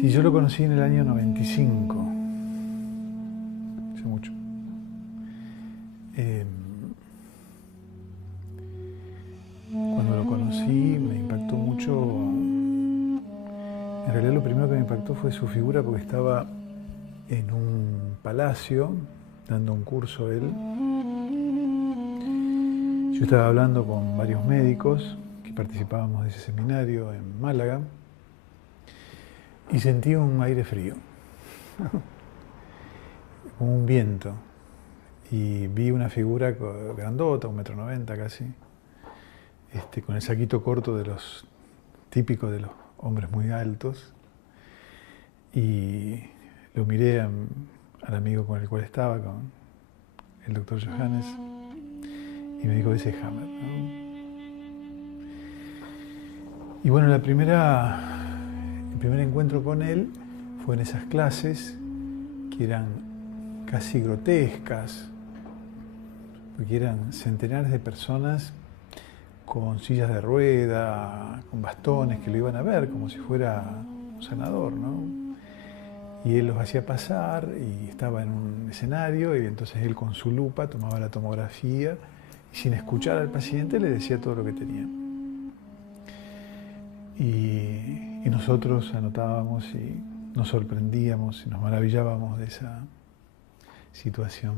Sí, yo lo conocí en el año 95, hace mucho. Cuando lo conocí me impactó mucho. En realidad lo primero que me impactó fue su figura, porque estaba en un palacio dando un curso él. Yo estaba hablando con varios médicos que participábamos de ese seminario en Málaga y sentí un aire frío, como un viento, y vi una figura grandota, 1,90 m casi, con el saquito corto de los típicos de los hombres muy altos, y lo miré al amigo con el cual estaba, con el doctor Johannes, y me dijo: ese es Hammer, ¿no? Y bueno, el primer encuentro con él fue en esas clases que eran casi grotescas, porque eran centenares de personas con sillas de rueda, con bastones, que lo iban a ver como si fuera un sanador, ¿no? Y él los hacía pasar y estaba en un escenario, y entonces él con su lupa tomaba la tomografía y sin escuchar al paciente le decía todo lo que tenía. Y nosotros anotábamos y nos sorprendíamos y nos maravillábamos de esa situación.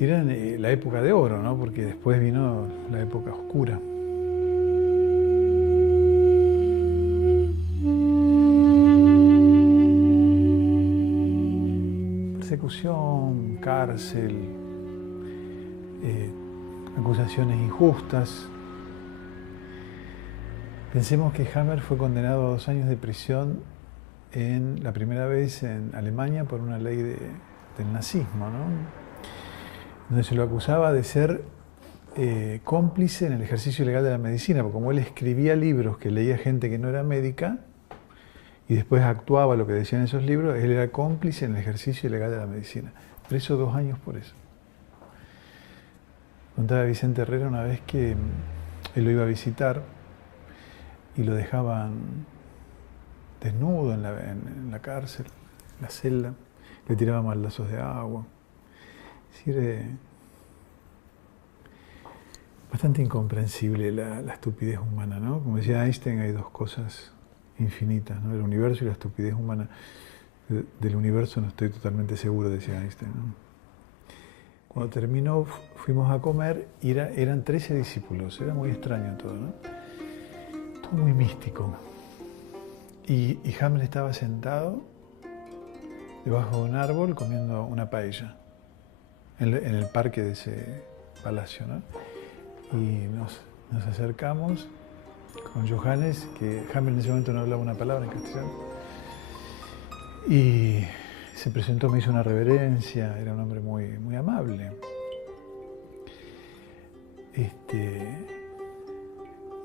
Era la época de oro, ¿no? Porque después vino la época oscura. Persecución, cárcel, acusaciones injustas. Pensemos que Hammer fue condenado a 2 años de prisión la primera vez en Alemania por una ley del nazismo, ¿no? Donde se lo acusaba de ser cómplice en el ejercicio ilegal de la medicina, porque como él escribía libros que leía gente que no era médica y después actuaba lo que decían esos libros, él era cómplice en el ejercicio ilegal de la medicina. Preso 2 años por eso. Contaba Vicente Herrera una vez que él lo iba a visitar y lo dejaban desnudo en la cárcel, en la celda, le tiraban baldazos de agua. Es decir, bastante incomprensible la estupidez humana, ¿no? Como decía Einstein, hay 2 cosas infinitas, ¿no? El universo y la estupidez humana. Del universo no estoy totalmente seguro, decía Einstein, ¿no? Cuando terminó, fuimos a comer y eran 13 discípulos, era muy extraño todo, ¿no? Todo muy místico. Y Hammer estaba sentado debajo de un árbol comiendo una paella en el parque de ese palacio, ¿no? Y nos acercamos con Johannes, que Hammer en ese momento no hablaba una palabra en castellano, y se presentó, me hizo una reverencia, era un hombre muy, muy amable.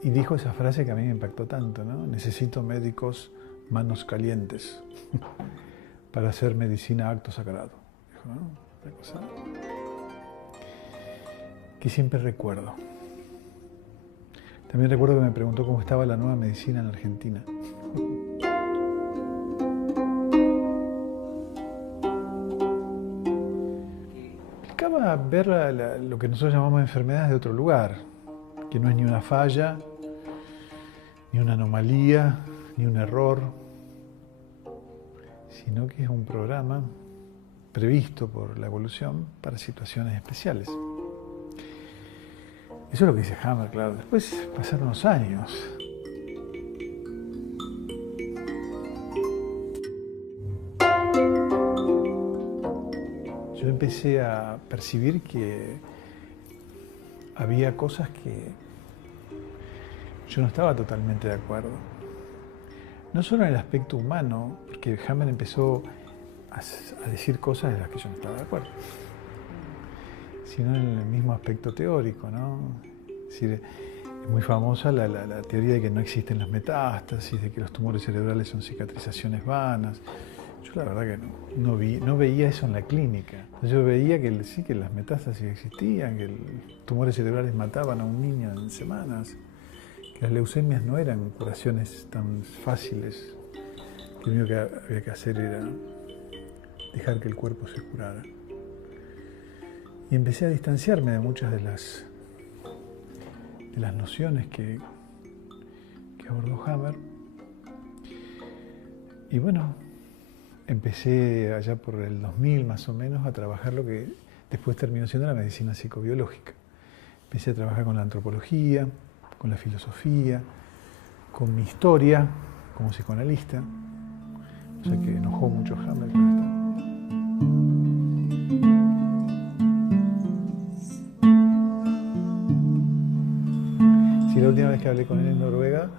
Y dijo esa frase que a mí me impactó tanto, ¿no? Necesito médicos manos calientes para hacer medicina acto sagrado. Dijo, ¿no? Una cosa que siempre recuerdo. También recuerdo que me preguntó cómo estaba la nueva medicina en Argentina. Implicaba ver lo que nosotros llamamos enfermedades de otro lugar, que no es ni una falla, ni una anomalía, ni un error, sino que es un programa previsto por la evolución para situaciones especiales. Eso es lo que dice Hammer, claro. Después pasaron los años. Yo empecé a percibir que había cosas que yo no estaba totalmente de acuerdo. No solo en el aspecto humano, porque Hammer empezó a decir cosas de las que yo no estaba de acuerdo, sino en el mismo aspecto teórico, ¿no? Es decir, es muy famosa la teoría de que no existen las metástasis, de que los tumores cerebrales son cicatrizaciones vanas. Yo la verdad que no veía eso en la clínica. Yo veía que sí, que las metástasis existían, que los tumores cerebrales mataban a un niño en semanas, que las leucemias no eran curaciones tan fáciles que lo único que había que hacer era dejar que el cuerpo se curara. Y empecé a distanciarme de muchas de las nociones que abordó Hammer. Y bueno, empecé allá por el 2000 más o menos a trabajar lo que después terminó siendo la medicina psicobiológica. Empecé a trabajar con la antropología, con la filosofía, con mi historia como psicoanalista. O sea que enojó mucho Hammer con esta. Sí, la última vez que hablé con él en Noruega,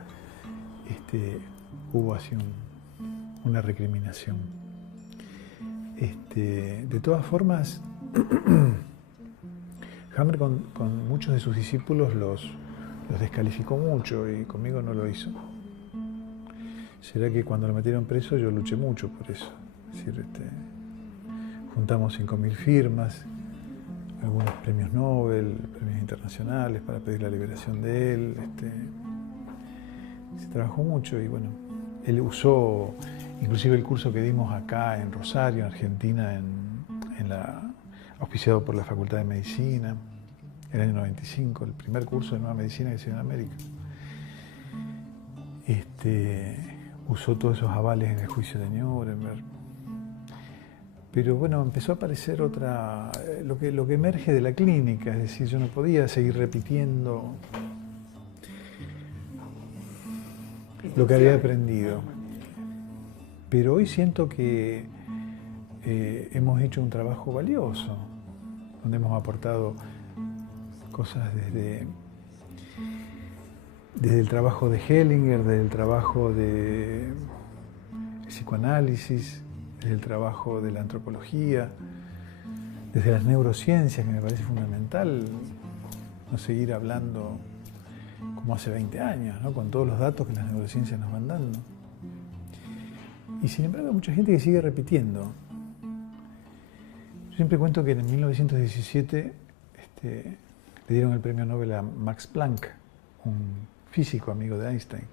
hubo así una recriminación. De todas formas, Hammer con muchos de sus discípulos los descalificó mucho y conmigo no lo hizo. Será que cuando lo metieron preso yo luché mucho por eso. Es decir, juntamos 5.000 firmas, algunos premios Nobel, premios internacionales para pedir la liberación de él. Se trabajó mucho y bueno, él usó inclusive el curso que dimos acá en Rosario, en Argentina, auspiciado por la Facultad de Medicina, el año 95, el primer curso de Nueva Medicina que se dio en América. Usó todos esos avales en el juicio de Nuremberg. Pero bueno, empezó a aparecer lo que emerge de la clínica, es decir, yo no podía seguir repitiendo lo que había aprendido. Pero hoy siento que hemos hecho un trabajo valioso, donde hemos aportado cosas desde el trabajo de Hellinger, desde el trabajo de psicoanálisis, desde el trabajo de la antropología, desde las neurociencias, que me parece fundamental no seguir hablando como hace 20 años, ¿no? Con todos los datos que las neurociencias nos van dando. Y sin embargo hay mucha gente que sigue repitiendo. Yo siempre cuento que en 1917 le dieron el premio Nobel a Max Planck, un físico amigo de Einstein.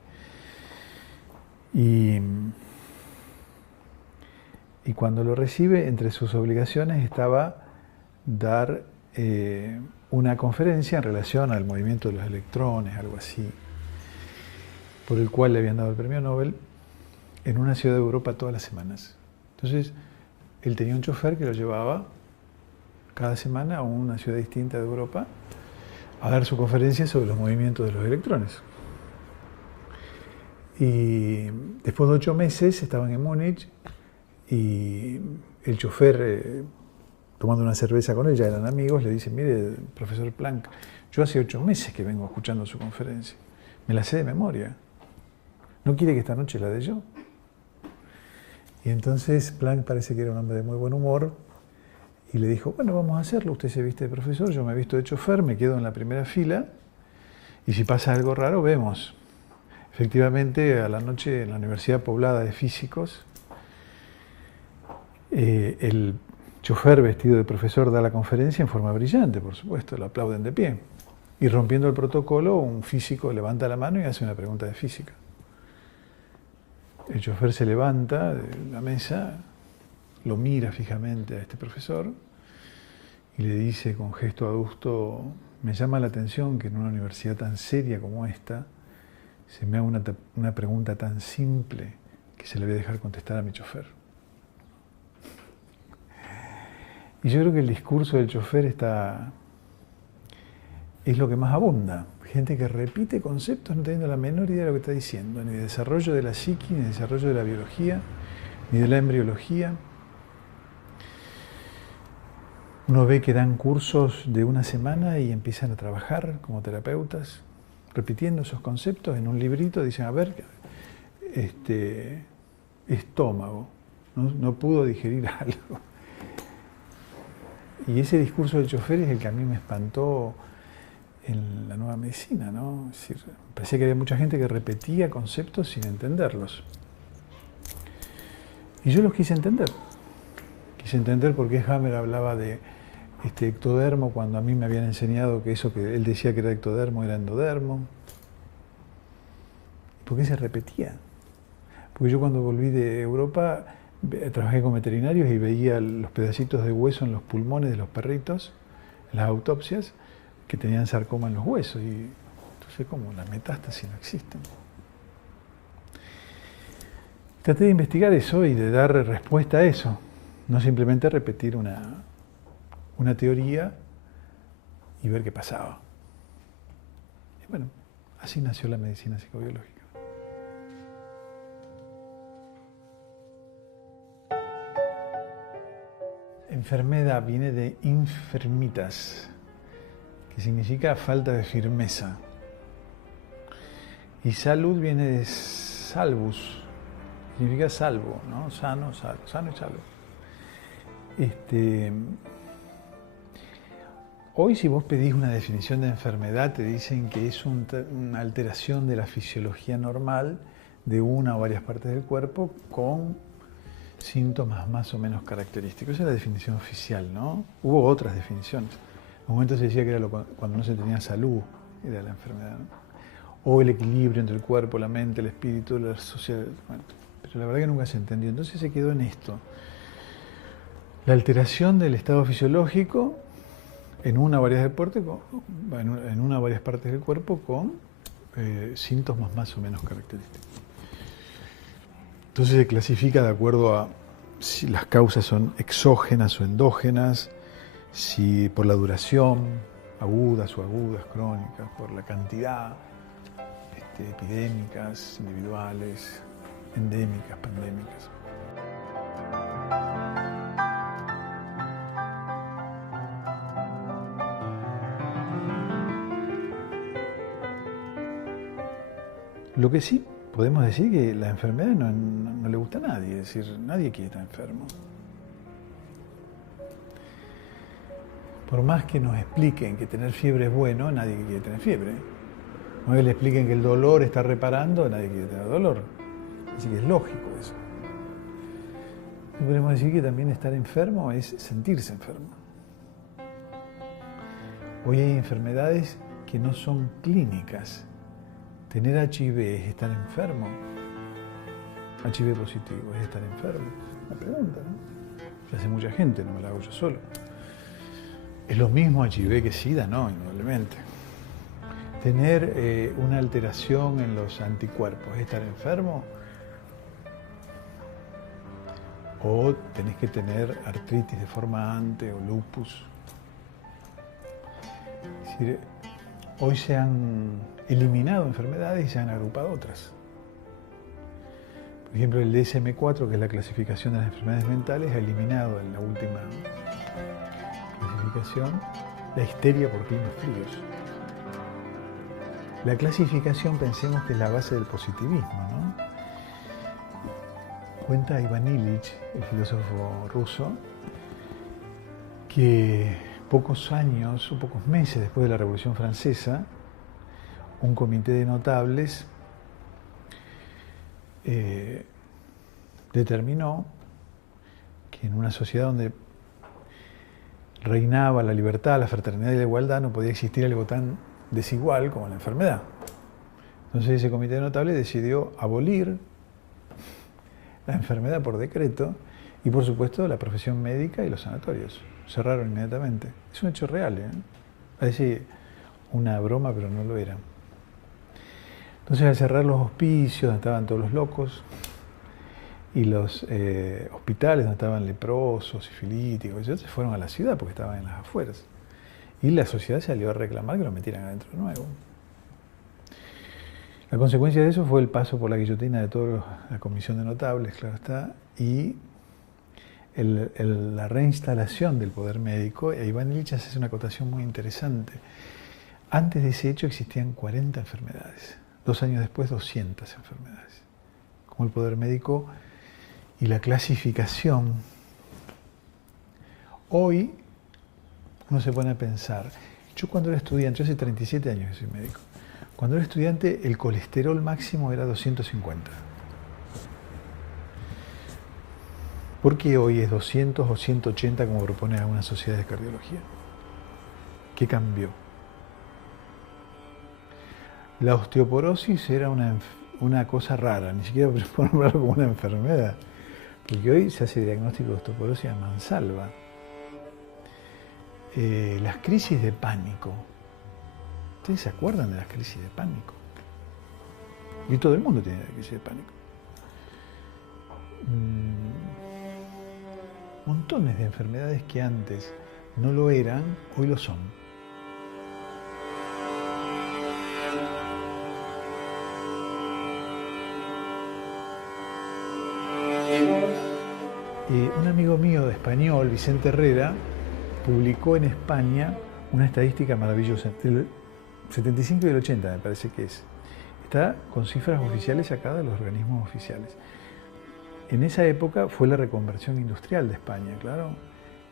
Y cuando lo recibe, entre sus obligaciones estaba dar una conferencia en relación al movimiento de los electrones, algo así, por el cual le habían dado el premio Nobel, en una ciudad de Europa todas las semanas. Entonces, él tenía un chofer que lo llevaba cada semana a una ciudad distinta de Europa a dar su conferencia sobre los movimientos de los electrones. Y después de 8 meses estaban en Múnich y el chofer, tomando una cerveza con él, ya eran amigos, le dice: mire, profesor Planck, yo hace 8 meses que vengo escuchando su conferencia, me la sé de memoria, ¿no quiere que esta noche la dé yo? Y entonces Planck parece que era un hombre de muy buen humor y le dijo: bueno, vamos a hacerlo, usted se viste de profesor, yo me he visto de chofer, me quedo en la primera fila y si pasa algo raro vemos. Efectivamente, a la noche en la Universidad Poblada de Físicos, el chofer vestido de profesor da la conferencia en forma brillante, por supuesto, lo aplauden de pie. Y rompiendo el protocolo, un físico levanta la mano y hace una pregunta de física. El chofer se levanta de la mesa, lo mira fijamente a este profesor y le dice con gesto adusto: me llama la atención que en una universidad tan seria como esta se me haga una pregunta tan simple que se le voy a dejar contestar a mi chofer. Y yo creo que el discurso del chofer es lo que más abunda. Gente que repite conceptos no teniendo la menor idea de lo que está diciendo, ni de desarrollo de la psiqui, ni de desarrollo de la biología, ni de la embriología. Uno ve que dan cursos de una semana y empiezan a trabajar como terapeutas, repitiendo esos conceptos en un librito. Dicen: a ver, estómago, no pudo digerir algo. Y ese discurso del chofer es el que a mí me espantó en la Nueva Medicina, ¿no? Es decir, parecía que había mucha gente que repetía conceptos sin entenderlos. Y yo los quise entender. Quise entender por qué Hammer hablaba de ectodermo cuando a mí me habían enseñado que eso que él decía que era ectodermo era endodermo. ¿Por qué se repetía? Porque yo cuando volví de Europa trabajé con veterinarios y veía los pedacitos de hueso en los pulmones de los perritos, en las autopsias, que tenían sarcoma en los huesos. Y entonces, ¿cómo? Las metástasis no existen. Traté de investigar eso y de dar respuesta a eso, no simplemente repetir una teoría y ver qué pasaba. Y bueno, así nació la medicina psicobiológica. Enfermedad viene de infirmitas, que significa falta de firmeza. Y salud viene de salvus, significa salvo, ¿no? Sano, salvo, sano y salvo. Hoy si vos pedís una definición de enfermedad te dicen que es una alteración de la fisiología normal de una o varias partes del cuerpo con síntomas más o menos característicos. Esa es la definición oficial, ¿no? Hubo otras definiciones. En un momento se decía que era cuando no se tenía salud, era la enfermedad, ¿no? O el equilibrio entre el cuerpo, la mente, el espíritu, la sociedad. Bueno, pero la verdad que nunca se entendió. Entonces se quedó en esto. La alteración del estado fisiológico en una o varias partes del cuerpo con síntomas más o menos característicos. Entonces se clasifica de acuerdo a si las causas son exógenas o endógenas, si por la duración, agudas o agudas, crónicas, por la cantidad, epidémicas, individuales, endémicas, pandémicas. Lo que sí podemos decir que la enfermedad no le gusta a nadie, es decir, nadie quiere estar enfermo. Por más que nos expliquen que tener fiebre es bueno, nadie quiere tener fiebre. Una vez le expliquen que el dolor está reparando, nadie quiere tener dolor. Así que es lógico eso. Podemos decir que también estar enfermo es sentirse enfermo. Hoy hay enfermedades que no son clínicas. Tener HIV es estar enfermo. HIV positivo es estar enfermo. Una pregunta, ¿no? Lo hace mucha gente, no me la hago yo solo. ¿Es lo mismo HIV que SIDA? No, indudablemente. Tener una alteración en los anticuerpos es estar enfermo. O tenés que tener artritis deformante o lupus. Es decir, hoy se han eliminado enfermedades y se han agrupado otras. Por ejemplo, el DSM-4, que es la clasificación de las enfermedades mentales, ha eliminado en la última clasificación la histeria por climas fríos. La clasificación, pensemos que es la base del positivismo, ¿no? Cuenta Ivan Illich, el filósofo ruso, que pocos años o pocos meses después de la Revolución Francesa, un comité de notables determinó que en una sociedad donde reinaba la libertad, la fraternidad y la igualdad no podía existir algo tan desigual como la enfermedad. Entonces ese comité de notables decidió abolir la enfermedad por decreto y por supuesto la profesión médica y los sanatorios. Cerraron inmediatamente. Es un hecho real, ¿eh? Parece una broma, pero no lo era. Entonces al cerrar los hospicios donde estaban todos los locos y los hospitales donde estaban leprosos, sifilíticos, ellos se fueron a la ciudad porque estaban en las afueras. Y la sociedad salió a reclamar que lo metieran adentro de nuevo. La consecuencia de eso fue el paso por la guillotina de toda la comisión de notables, claro está, y la reinstalación del poder médico. E Ivan Illich hace una acotación muy interesante. Antes de ese hecho existían 40 enfermedades. 2 años después, 200 enfermedades. Como el poder médico y la clasificación. Hoy uno se pone a pensar. Yo cuando era estudiante, yo hace 37 años que soy médico. Cuando era estudiante, el colesterol máximo era 250. ¿Por qué hoy es 200 o 180 como proponen algunas sociedades de cardiología? ¿Qué cambió? La osteoporosis era una cosa rara, ni siquiera puedo nombrarlo como una enfermedad, porque hoy se hace diagnóstico de osteoporosis a mansalva. Las crisis de pánico. ¿Ustedes se acuerdan de las crisis de pánico? Y todo el mundo tiene la crisis de pánico. Montones de enfermedades que antes no lo eran, hoy lo son. Un amigo mío de español, Vicente Herrera, publicó en España una estadística maravillosa, del 75 y del 80 me parece que es. Está con cifras oficiales sacadas de los organismos oficiales. En esa época fue la reconversión industrial de España, claro,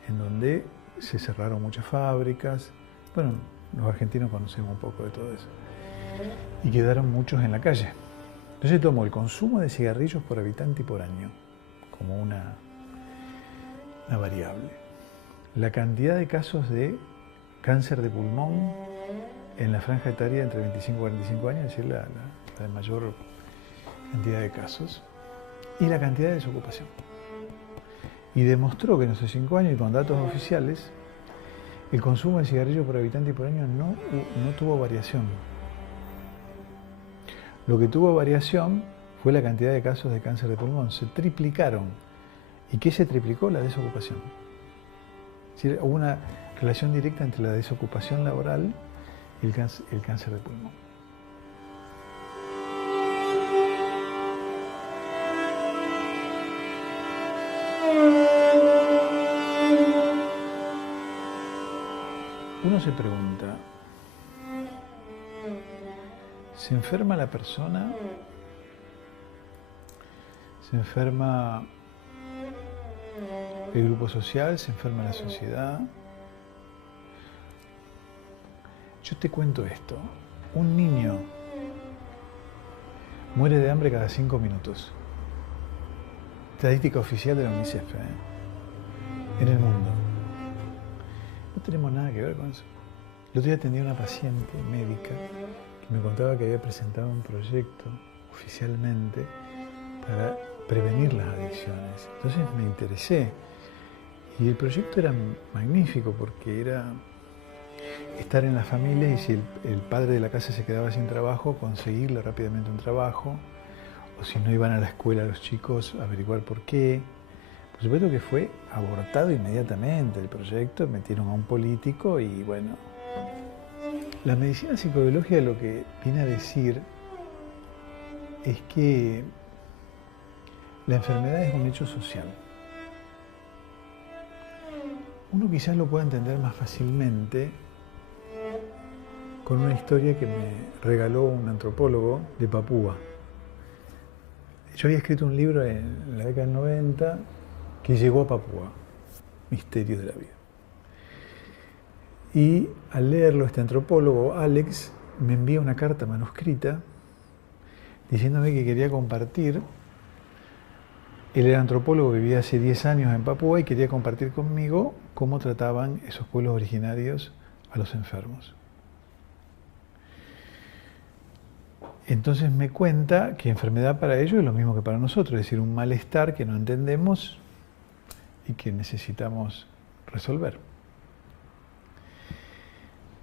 en donde se cerraron muchas fábricas. Bueno, los argentinos conocemos un poco de todo eso. Y quedaron muchos en la calle. Entonces tomó el consumo de cigarrillos por habitante y por año como una variable. La cantidad de casos de cáncer de pulmón en la franja etaria entre 25 y 45 años, es decir, la de mayor cantidad de casos, y la cantidad de desocupación. Y demostró que en esos 5 años, y con datos oficiales, el consumo de cigarrillos por habitante y por año no tuvo variación. Lo que tuvo variación fue la cantidad de casos de cáncer de pulmón. Se triplicaron. ¿Y qué se triplicó? La desocupación. Es decir, hubo una relación directa entre la desocupación laboral y el cáncer de pulmón. Uno se pregunta, ¿se enferma la persona? ¿Se enferma el grupo social? ¿Se enferma la sociedad? Yo te cuento esto. Un niño muere de hambre cada 5 minutos. Estadística oficial de la UNICEF, en el mundo. No tenemos nada que ver con eso. El otro día atendí a una paciente médica que me contaba que había presentado un proyecto oficialmente para prevenir las adicciones. Entonces me interesé. Y el proyecto era magnífico porque era estar en la familia y si el padre de la casa se quedaba sin trabajo, conseguirle rápidamente un trabajo. O si no iban a la escuela los chicos, averiguar por qué. Por supuesto que fue abortado inmediatamente el proyecto, metieron a un político y bueno. La medicina psicobiológica lo que viene a decir es que la enfermedad es un hecho social. Uno quizás lo pueda entender más fácilmente con una historia que me regaló un antropólogo de Papúa. Yo había escrito un libro en la década del 90 que llegó a Papúa, Misterios de la Vida. Y al leerlo, este antropólogo, Alex, me envía una carta manuscrita diciéndome que quería compartir. Él era antropólogo, vivía hace 10 años en Papúa y quería compartir conmigo cómo trataban esos pueblos originarios a los enfermos. Entonces me cuenta que enfermedad para ellos es lo mismo que para nosotros, es decir, un malestar que no entendemos y que necesitamos resolver.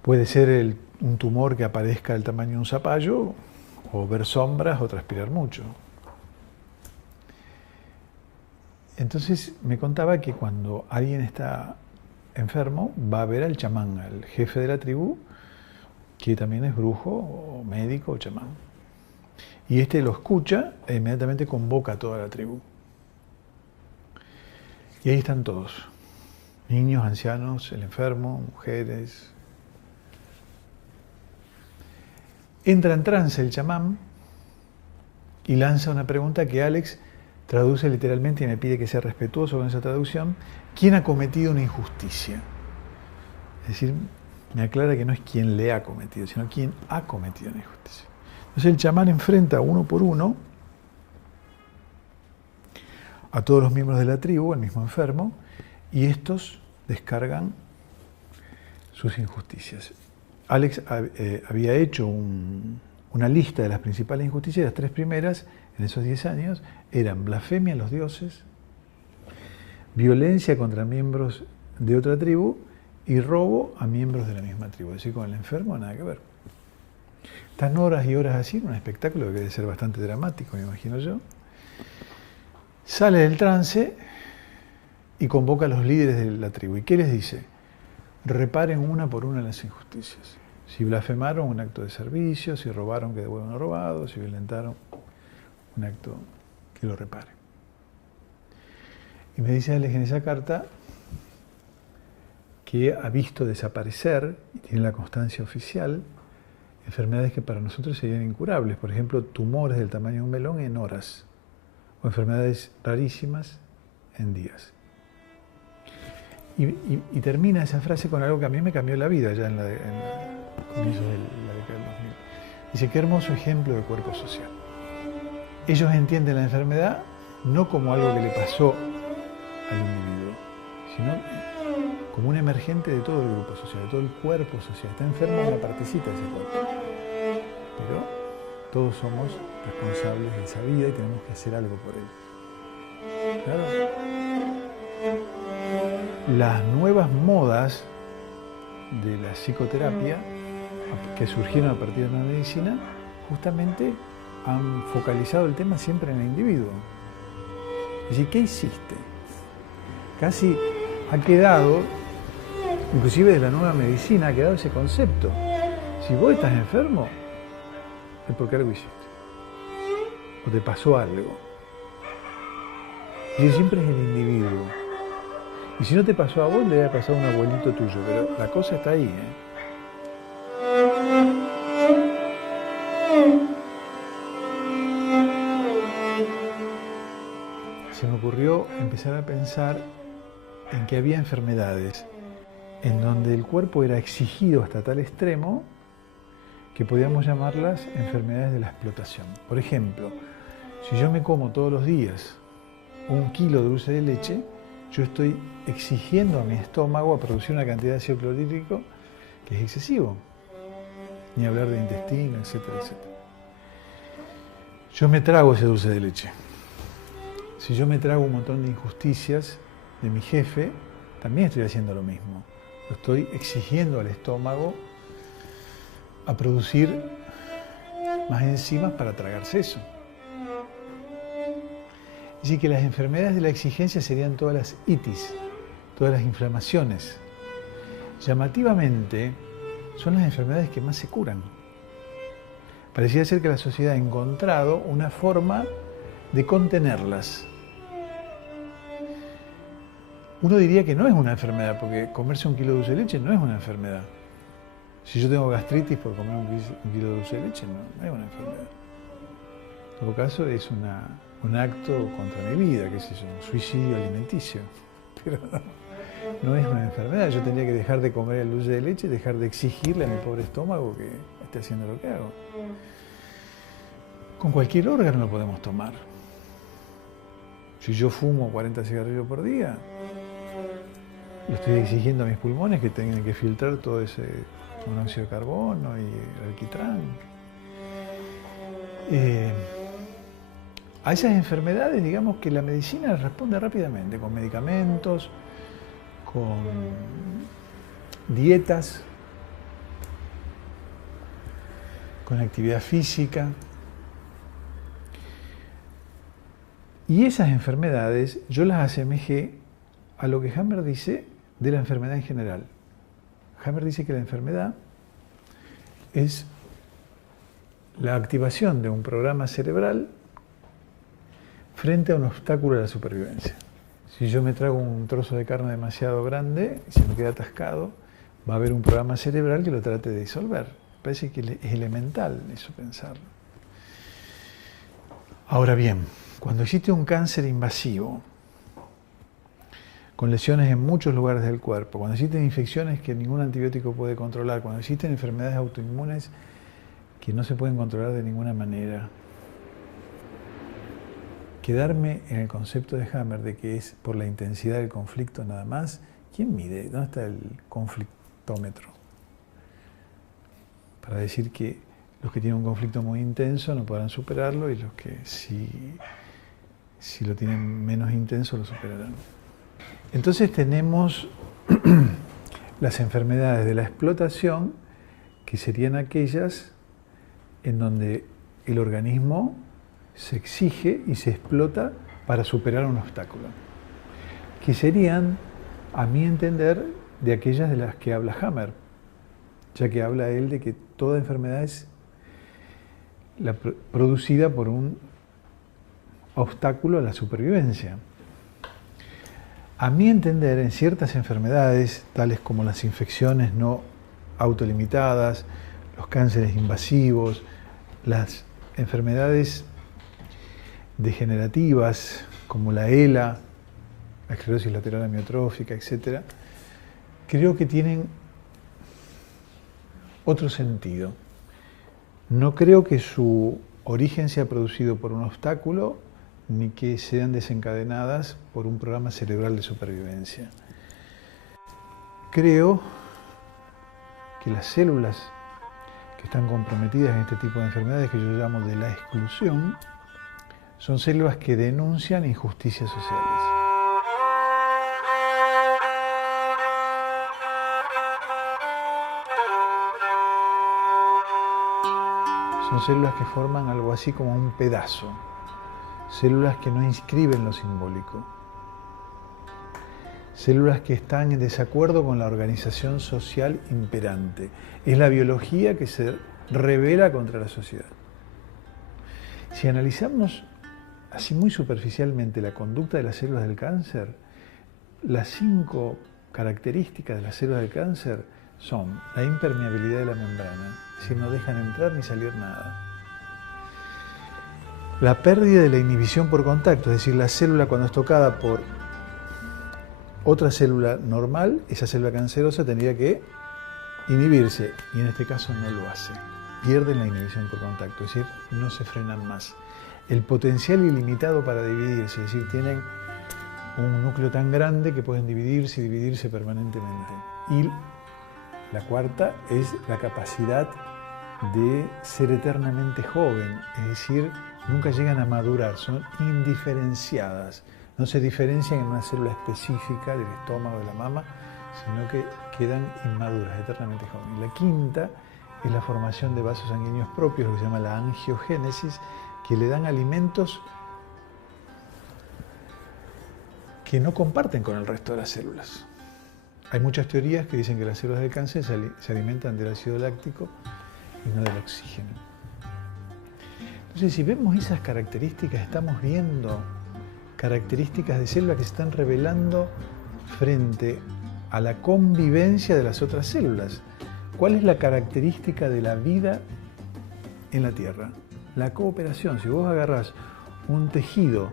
Puede ser un tumor que aparezca del tamaño de un zapallo, o ver sombras, o transpirar mucho. Entonces me contaba que cuando alguien está enfermo, va a ver al chamán, al jefe de la tribu, que también es brujo, o médico, o chamán. Y este lo escucha e inmediatamente convoca a toda la tribu. Y ahí están todos, niños, ancianos, el enfermo, mujeres. Entra en trance el chamán y lanza una pregunta que Alex traduce literalmente y me pide que sea respetuoso con esa traducción. ¿Quién ha cometido una injusticia? Es decir, me aclara que no es quién le ha cometido, sino quién ha cometido una injusticia. Entonces el chamán enfrenta uno por uno a todos los miembros de la tribu, el mismo enfermo, y estos descargan sus injusticias. Alex había hecho una lista de las principales injusticias. Las 3 primeras, en esos 10 años, eran blasfemia a los dioses, violencia contra miembros de otra tribu y robo a miembros de la misma tribu. Es decir, con el enfermo nada que ver. Están horas y horas así, un espectáculo que debe ser bastante dramático, me imagino yo. Sale del trance y convoca a los líderes de la tribu. ¿Y qué les dice? Reparen una por una las injusticias. Si blasfemaron, un acto de servicio. Si robaron, que devuelvan lo robado. Si violentaron, un acto que lo reparen. Y me dice Alex en esa carta que ha visto desaparecer, y tiene la constancia oficial, enfermedades que para nosotros serían incurables. Por ejemplo, tumores del tamaño de un melón en horas. O enfermedades rarísimas en días. Y termina esa frase con algo que a mí me cambió la vida ya en comienzo de la década del 2000. Dice, qué hermoso ejemplo de cuerpo social. Ellos entienden la enfermedad no como algo que le pasó al individuo, sino como un emergente de todo el grupo social, de todo el cuerpo social. Está enfermo una partecita de ese cuerpo. Pero todos somos responsables de esa vida y tenemos que hacer algo por él. Claro. Las nuevas modas de la psicoterapia que surgieron a partir de la medicina justamente han focalizado el tema siempre en el individuo. Es decir, ¿qué hiciste? Casi ha quedado, inclusive de la nueva medicina, ha quedado ese concepto. Si vos estás enfermo, es porque algo hiciste. O te pasó algo. Y siempre es el individuo. Y si no te pasó a vos, le debe pasar a un abuelito tuyo. Pero la cosa está ahí, ¿eh? Se me ocurrió empezar a pensar en que había enfermedades en donde el cuerpo era exigido hasta tal extremo que podíamos llamarlas enfermedades de la explotación. Por ejemplo, si yo me como todos los días 1 kilo de dulce de leche, yo estoy exigiendo a mi estómago a producir una cantidad de ácido clorhídrico que es excesivo. Ni hablar de intestino, etcétera, etcétera. Yo me trago ese dulce de leche. Si yo me trago un montón de injusticias de mi jefe, también estoy haciendo lo mismo. Lo estoy exigiendo al estómago a producir más enzimas para tragarse eso. Así que las enfermedades de la exigencia serían todas las itis, todas las inflamaciones. Llamativamente, son las enfermedades que más se curan. Parecía ser que la sociedad ha encontrado una forma de contenerlas. Uno diría que no es una enfermedad, porque comerse 1 kilo de dulce de leche no es una enfermedad. Si yo tengo gastritis por comer 1 kilo de dulce de leche, no es una enfermedad. En todo caso, es un acto contra mi vida, qué sé yo, un suicidio alimenticio. Pero no es una enfermedad. Yo tendría que dejar de comer el dulce de leche, dejar de exigirle a mi pobre estómago que esté haciendo lo que hago. Con cualquier órgano lo podemos tomar. Si yo fumo 40 cigarrillos por día, lo estoy exigiendo a mis pulmones que tengan que filtrar todo ese monóxido de carbono y el alquitrán. A esas enfermedades, digamos que la medicina responde rápidamente, con medicamentos, con dietas, con actividad física. Y esas enfermedades yo las asemejé a lo que Hammer dice de la enfermedad en general. Hammer dice que la enfermedad es la activación de un programa cerebral frente a un obstáculo de la supervivencia. Si yo me trago un trozo de carne demasiado grande y se me queda atascado, va a haber un programa cerebral que lo trate de disolver. Parece que es elemental eso pensarlo. Ahora bien, cuando existe un cáncer invasivo, con lesiones en muchos lugares del cuerpo, cuando existen infecciones que ningún antibiótico puede controlar, cuando existen enfermedades autoinmunes que no se pueden controlar de ninguna manera, quedarme en el concepto de Hammer de que es por la intensidad del conflicto nada más, ¿quién mide? ¿Dónde está el conflictómetro? Para decir que Los que tienen un conflicto muy intenso no podrán superarlo y los que si lo tienen menos intenso lo superarán. Entonces tenemos las enfermedades de la explotación, que serían aquellas en donde el organismo se exige y se explota para superar un obstáculo, que serían, a mi entender, de aquellas de las que habla Hammer, ya que habla él de que toda enfermedad es producida por un obstáculo a la supervivencia. A mi entender, en ciertas enfermedades, tales como las infecciones no autolimitadas, los cánceres invasivos, las enfermedades degenerativas como la ELA, la esclerosis lateral amiotrófica, etc., creo que tienen otro sentido. No creo que su origen sea producido por un obstáculo ni que sean desencadenadas por un programa cerebral de supervivencia. Creo que las células que están comprometidas en este tipo de enfermedades, que yo llamo de la exclusión, son células que denuncian injusticias sociales. Son células que forman algo así como un pedazo, células que no inscriben lo simbólico, células que están en desacuerdo con la organización social imperante. Es la biología que se rebela contra la sociedad. Si analizamos así muy superficialmente la conducta de las células del cáncer, las 5 características de las células del cáncer son la impermeabilidad de la membrana, es decir, no dejan entrar ni salir nada. La pérdida de la inhibición por contacto, es decir, la célula cuando es tocada por otra célula normal, esa célula cancerosa tendría que inhibirse, y en este caso no lo hace. Pierden la inhibición por contacto, es decir, no se frenan más. El potencial ilimitado para dividirse, es decir, tienen un núcleo tan grande que pueden dividirse y dividirse permanentemente. Y la cuarta es la capacidad de ser eternamente joven, es decir, nunca llegan a madurar, son indiferenciadas. No se diferencian en una célula específica del estómago o de la mama, sino que quedan inmaduras, eternamente jóvenes. La quinta es la formación de vasos sanguíneos propios, lo que se llama la angiogénesis, que le dan alimentos que no comparten con el resto de las células. Hay muchas teorías que dicen que las células del cáncer se alimentan del ácido láctico y no del oxígeno. Entonces, si vemos esas características, estamos viendo características de células que se están revelando frente a la convivencia de las otras células. ¿Cuál es la característica de la vida en la Tierra? La cooperación. Si vos agarrás un tejido,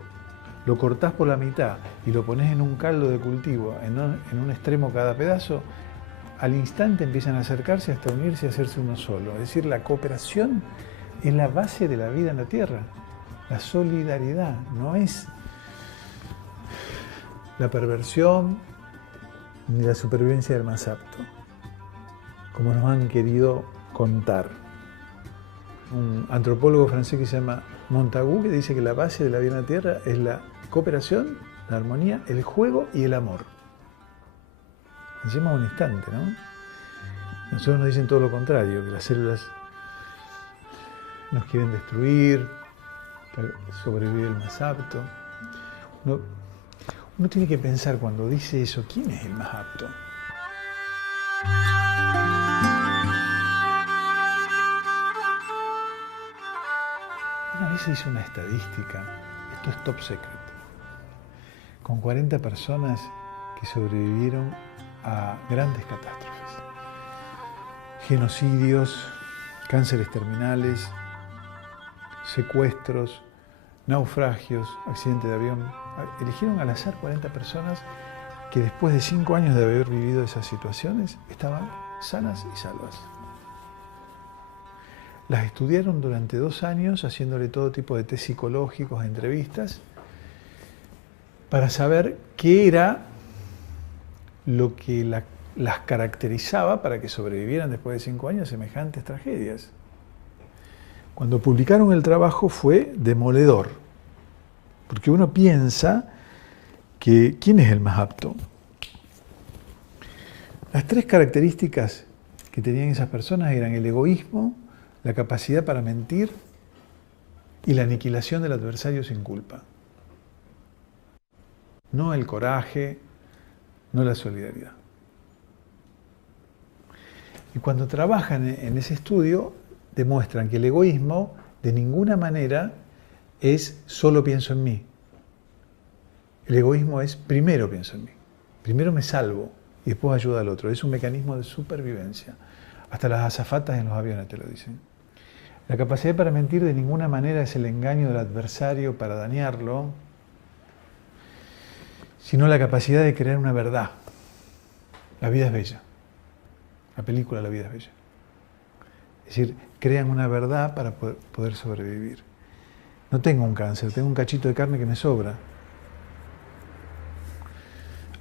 lo cortás por la mitad y lo pones en un caldo de cultivo, en un extremo cada pedazo, al instante empiezan a acercarse hasta unirse y hacerse uno solo. Es decir, la cooperación es la base de la vida en la Tierra. La solidaridad no es la perversión ni la supervivencia del más apto, como nos han querido contar. Un antropólogo francés que se llama Montagu, que dice que la base de la vida en la Tierra es la cooperación, la armonía, el juego y el amor. Pensemos un instante, ¿no? Nosotros nos dicen todo lo contrario, que las células nos quieren destruir, para sobrevivir el más apto. Uno tiene que pensar cuando dice eso, ¿quién es el más apto? Una vez se hizo una estadística, esto es top secret, con 40 personas que sobrevivieron a grandes catástrofes, genocidios, cánceres terminales, secuestros, naufragios, accidente de avión. Eligieron al azar 40 personas que después de 5 años de haber vivido esas situaciones estaban sanas y salvas. Las estudiaron durante 2 años haciéndole todo tipo de test psicológicos, entrevistas, para saber qué era lo que las caracterizaba para que sobrevivieran después de 5 años a semejantes tragedias. Cuando publicaron el trabajo fue demoledor, porque uno piensa que ¿quién es el más apto? Las tres características que tenían esas personas eran el egoísmo, la capacidad para mentir y la aniquilación del adversario sin culpa. No el coraje, no la solidaridad. Y cuando trabajan en ese estudio, demuestran que el egoísmo de ninguna manera es solo pienso en mí. El egoísmo es primero pienso en mí, primero me salvo y después ayudo al otro. Es un mecanismo de supervivencia. Hasta las azafatas en los aviones te lo dicen. La capacidad para mentir de ninguna manera es el engaño del adversario para dañarlo, sino la capacidad de crear una verdad. La vida es bella. La película La vida es bella. Es decir, crean una verdad para poder sobrevivir. No tengo un cáncer, tengo un cachito de carne que me sobra.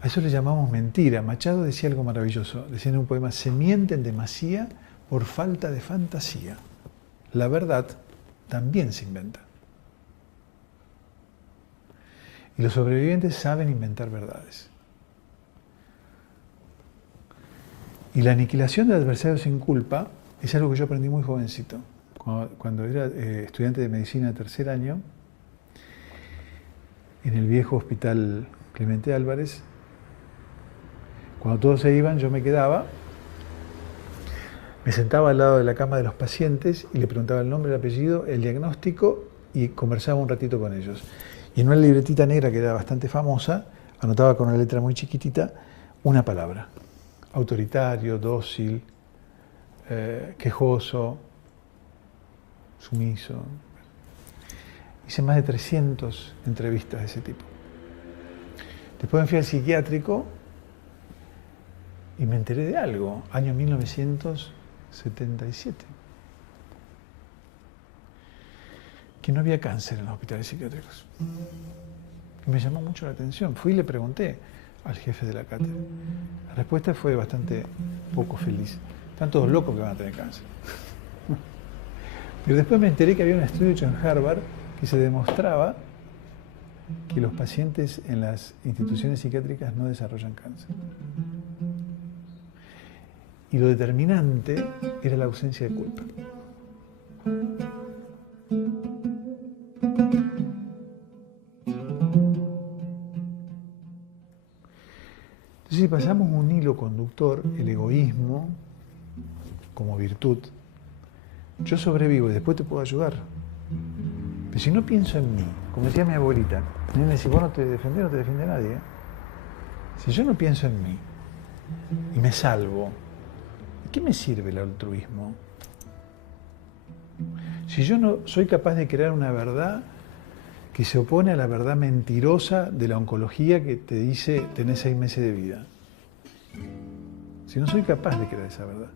A eso le llamamos mentira. Machado decía algo maravilloso. Decía en un poema, se miente en demasía por falta de fantasía. La verdad también se inventa. Y los sobrevivientes saben inventar verdades. Y la aniquilación del adversario sin culpa es algo que yo aprendí muy jovencito. Cuando era estudiante de medicina de tercer año, en el viejo hospital Clemente Álvarez, cuando todos se iban, yo me quedaba, me sentaba al lado de la cama de los pacientes y le preguntaba el nombre, el apellido, el diagnóstico y conversaba un ratito con ellos. Y en una libretita negra que era bastante famosa, anotaba con una letra muy chiquitita una palabra. Autoritario, dócil, quejoso, sumiso. Hice más de 300 entrevistas de ese tipo. Después me fui al psiquiátrico y me enteré de algo, año 1977, que no había cáncer en los hospitales psiquiátricos. Y me llamó mucho la atención. Fui y le pregunté al jefe de la cátedra. La respuesta fue bastante poco feliz. Están todos locos que van a tener cáncer. Pero después me enteré que había un estudio hecho en Harvard que se demostraba que los pacientes en las instituciones psiquiátricas no desarrollan cáncer. Y lo determinante era la ausencia de culpa. Entonces, si pasamos un hilo conductor, el egoísmo como virtud, yo sobrevivo y después te puedo ayudar. Pero si no pienso en mí, como decía mi abuelita, nene, si vos no te defendés, no te defiende nadie. Si yo no pienso en mí y me salvo, ¿de qué me sirve el altruismo? Si yo no soy capaz de crear una verdad que se opone a la verdad mentirosa de la oncología que te dice tenés 6 meses de vida. Si no soy capaz de crear esa verdad.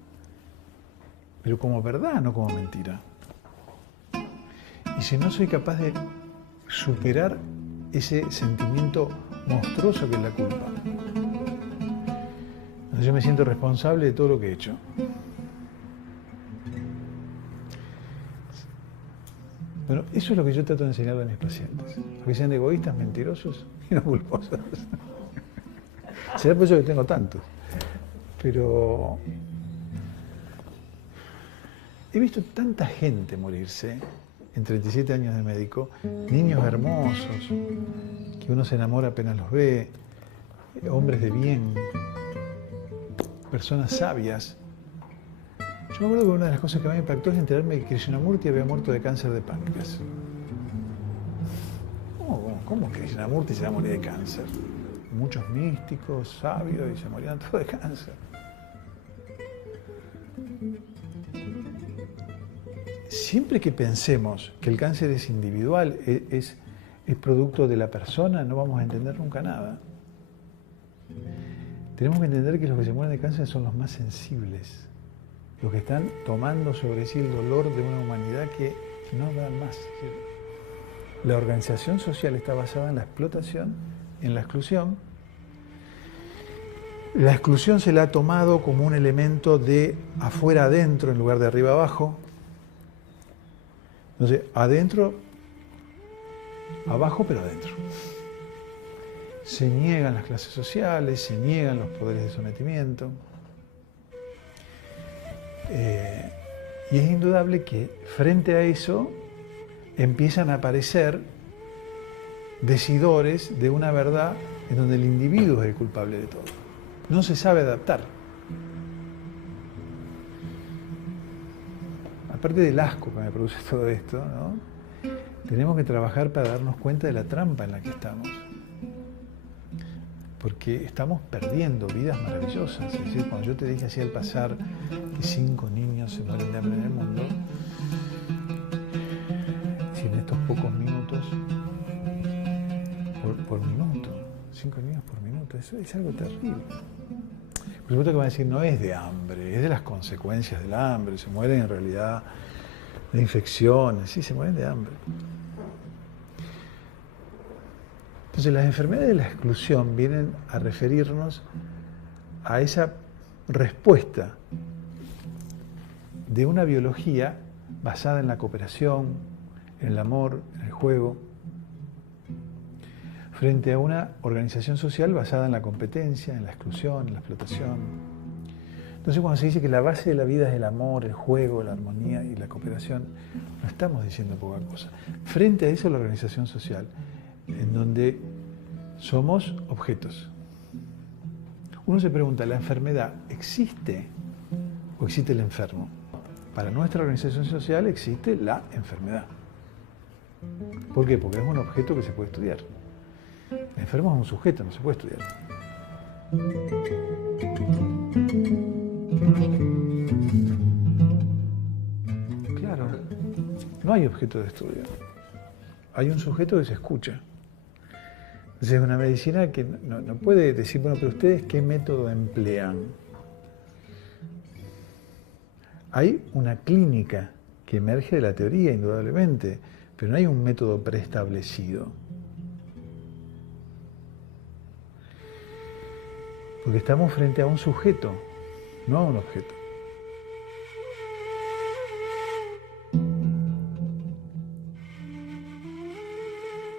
Pero como verdad, no como mentira. Y si no soy capaz de superar ese sentimiento monstruoso que es la culpa, entonces yo me siento responsable de todo lo que he hecho. Bueno, eso es lo que yo trato de enseñarle a mis pacientes. Que sean egoístas, mentirosos y no culposos. Será por eso que tengo tantos. Pero he visto tanta gente morirse en 37 años de médico, niños hermosos, que uno se enamora apenas los ve, hombres de bien, personas sabias. Yo me acuerdo que una de las cosas que más me impactó es enterarme que Krishnamurti había muerto de cáncer de páncreas. ¿Cómo Krishnamurti se va a morir de cáncer? Muchos místicos, sabios, y se morían todos de cáncer. Siempre que pensemos que el cáncer es individual, es producto de la persona, no vamos a entender nunca nada. Tenemos que entender que los que se mueren de cáncer son los más sensibles, los que están tomando sobre sí el dolor de una humanidad que no da más. La organización social está basada en la explotación, en la exclusión. La exclusión se la ha tomado como un elemento de afuera adentro en lugar de arriba abajo. Entonces, adentro, abajo pero adentro. Se niegan las clases sociales, se niegan los poderes de sometimiento. Y es indudable que frente a eso empiezan a aparecer decidores de una verdad en donde el individuo es el culpable de todo. No se sabe adaptar. Aparte del asco que me produce todo esto, ¿no? Tenemos que trabajar para darnos cuenta de la trampa en la que estamos. Porque estamos perdiendo vidas maravillosas. Es decir, cuando yo te dije así al pasar que 5 niños se mueren de hambre en el mundo, si en estos pocos minutos, por minuto, 5 niños por minuto, eso es algo terrible. Por supuesto que van a decir, no es de hambre, es de las consecuencias del hambre, se mueren en realidad de infecciones, sí, se mueren de hambre. Entonces las enfermedades de la exclusión vienen a referirnos a esa respuesta de una biología basada en la cooperación, en el amor, en el juego, frente a una organización social basada en la competencia, en la exclusión, en la explotación. Entonces cuando se dice que la base de la vida es el amor, el juego, la armonía y la cooperación, no estamos diciendo poca cosa. Frente a eso la organización social, en donde somos objetos. Uno se pregunta, ¿la enfermedad existe o existe el enfermo? Para nuestra organización social existe la enfermedad. ¿Por qué? Porque es un objeto que se puede estudiar. El enfermo es un sujeto, no se puede estudiar. Claro, no hay objeto de estudio. Hay un sujeto que se escucha. Entonces es una medicina que no puede decir, bueno, pero ustedes ¿qué método emplean? Hay una clínica que emerge de la teoría, indudablemente, pero no hay un método preestablecido. Porque estamos frente a un sujeto, no a un objeto.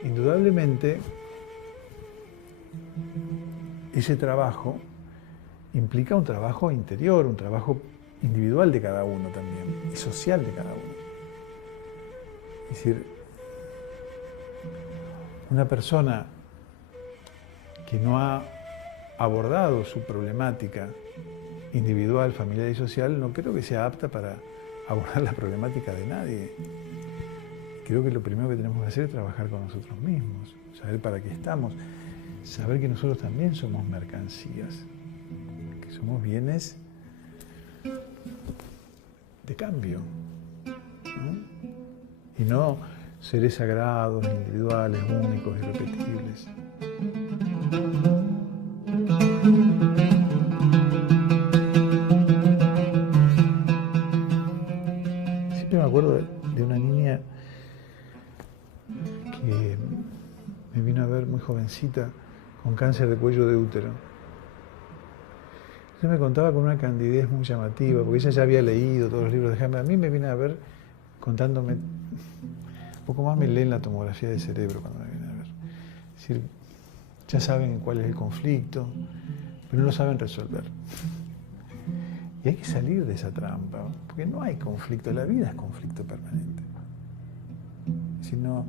Indudablemente, ese trabajo implica un trabajo interior, un trabajo individual de cada uno también, y social de cada uno. Es decir, una persona que no ha abordado su problemática individual, familiar y social, no creo que sea apta para abordar la problemática de nadie. Creo que lo primero que tenemos que hacer es trabajar con nosotros mismos, saber para qué estamos, saber que nosotros también somos mercancías, que somos bienes de cambio, ¿no? Y no seres sagrados, individuales, únicos, irrepetibles. Siempre me acuerdo de una niña que me vino a ver muy jovencita con cáncer de cuello de útero. Ella me contaba con una candidez muy llamativa, porque ella ya había leído todos los libros de Hammer. A mí me vino a ver contándome, un poco más me leen la tomografía del cerebro cuando me viene a ver. Es decir, ya saben cuál es el conflicto, pero no lo saben resolver. Y hay que salir de esa trampa, porque no hay conflicto, la vida es conflicto permanente. Si no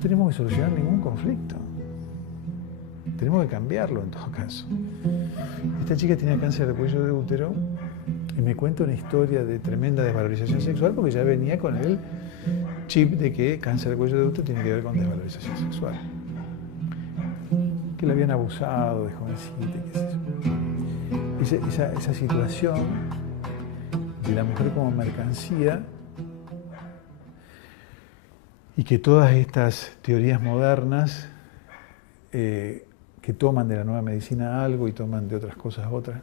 tenemos que solucionar ningún conflicto. Tenemos que cambiarlo en todo caso. Esta chica tenía cáncer de cuello de útero y me cuenta una historia de tremenda desvalorización sexual porque ya venía con el chip de que cáncer de cuello de útero tiene que ver con desvalorización sexual. Que la habían abusado de jovencita, qué sé yo. Esa situación de la mujer como mercancía y que todas estas teorías modernas que toman de la nueva medicina algo y toman de otras cosas otras,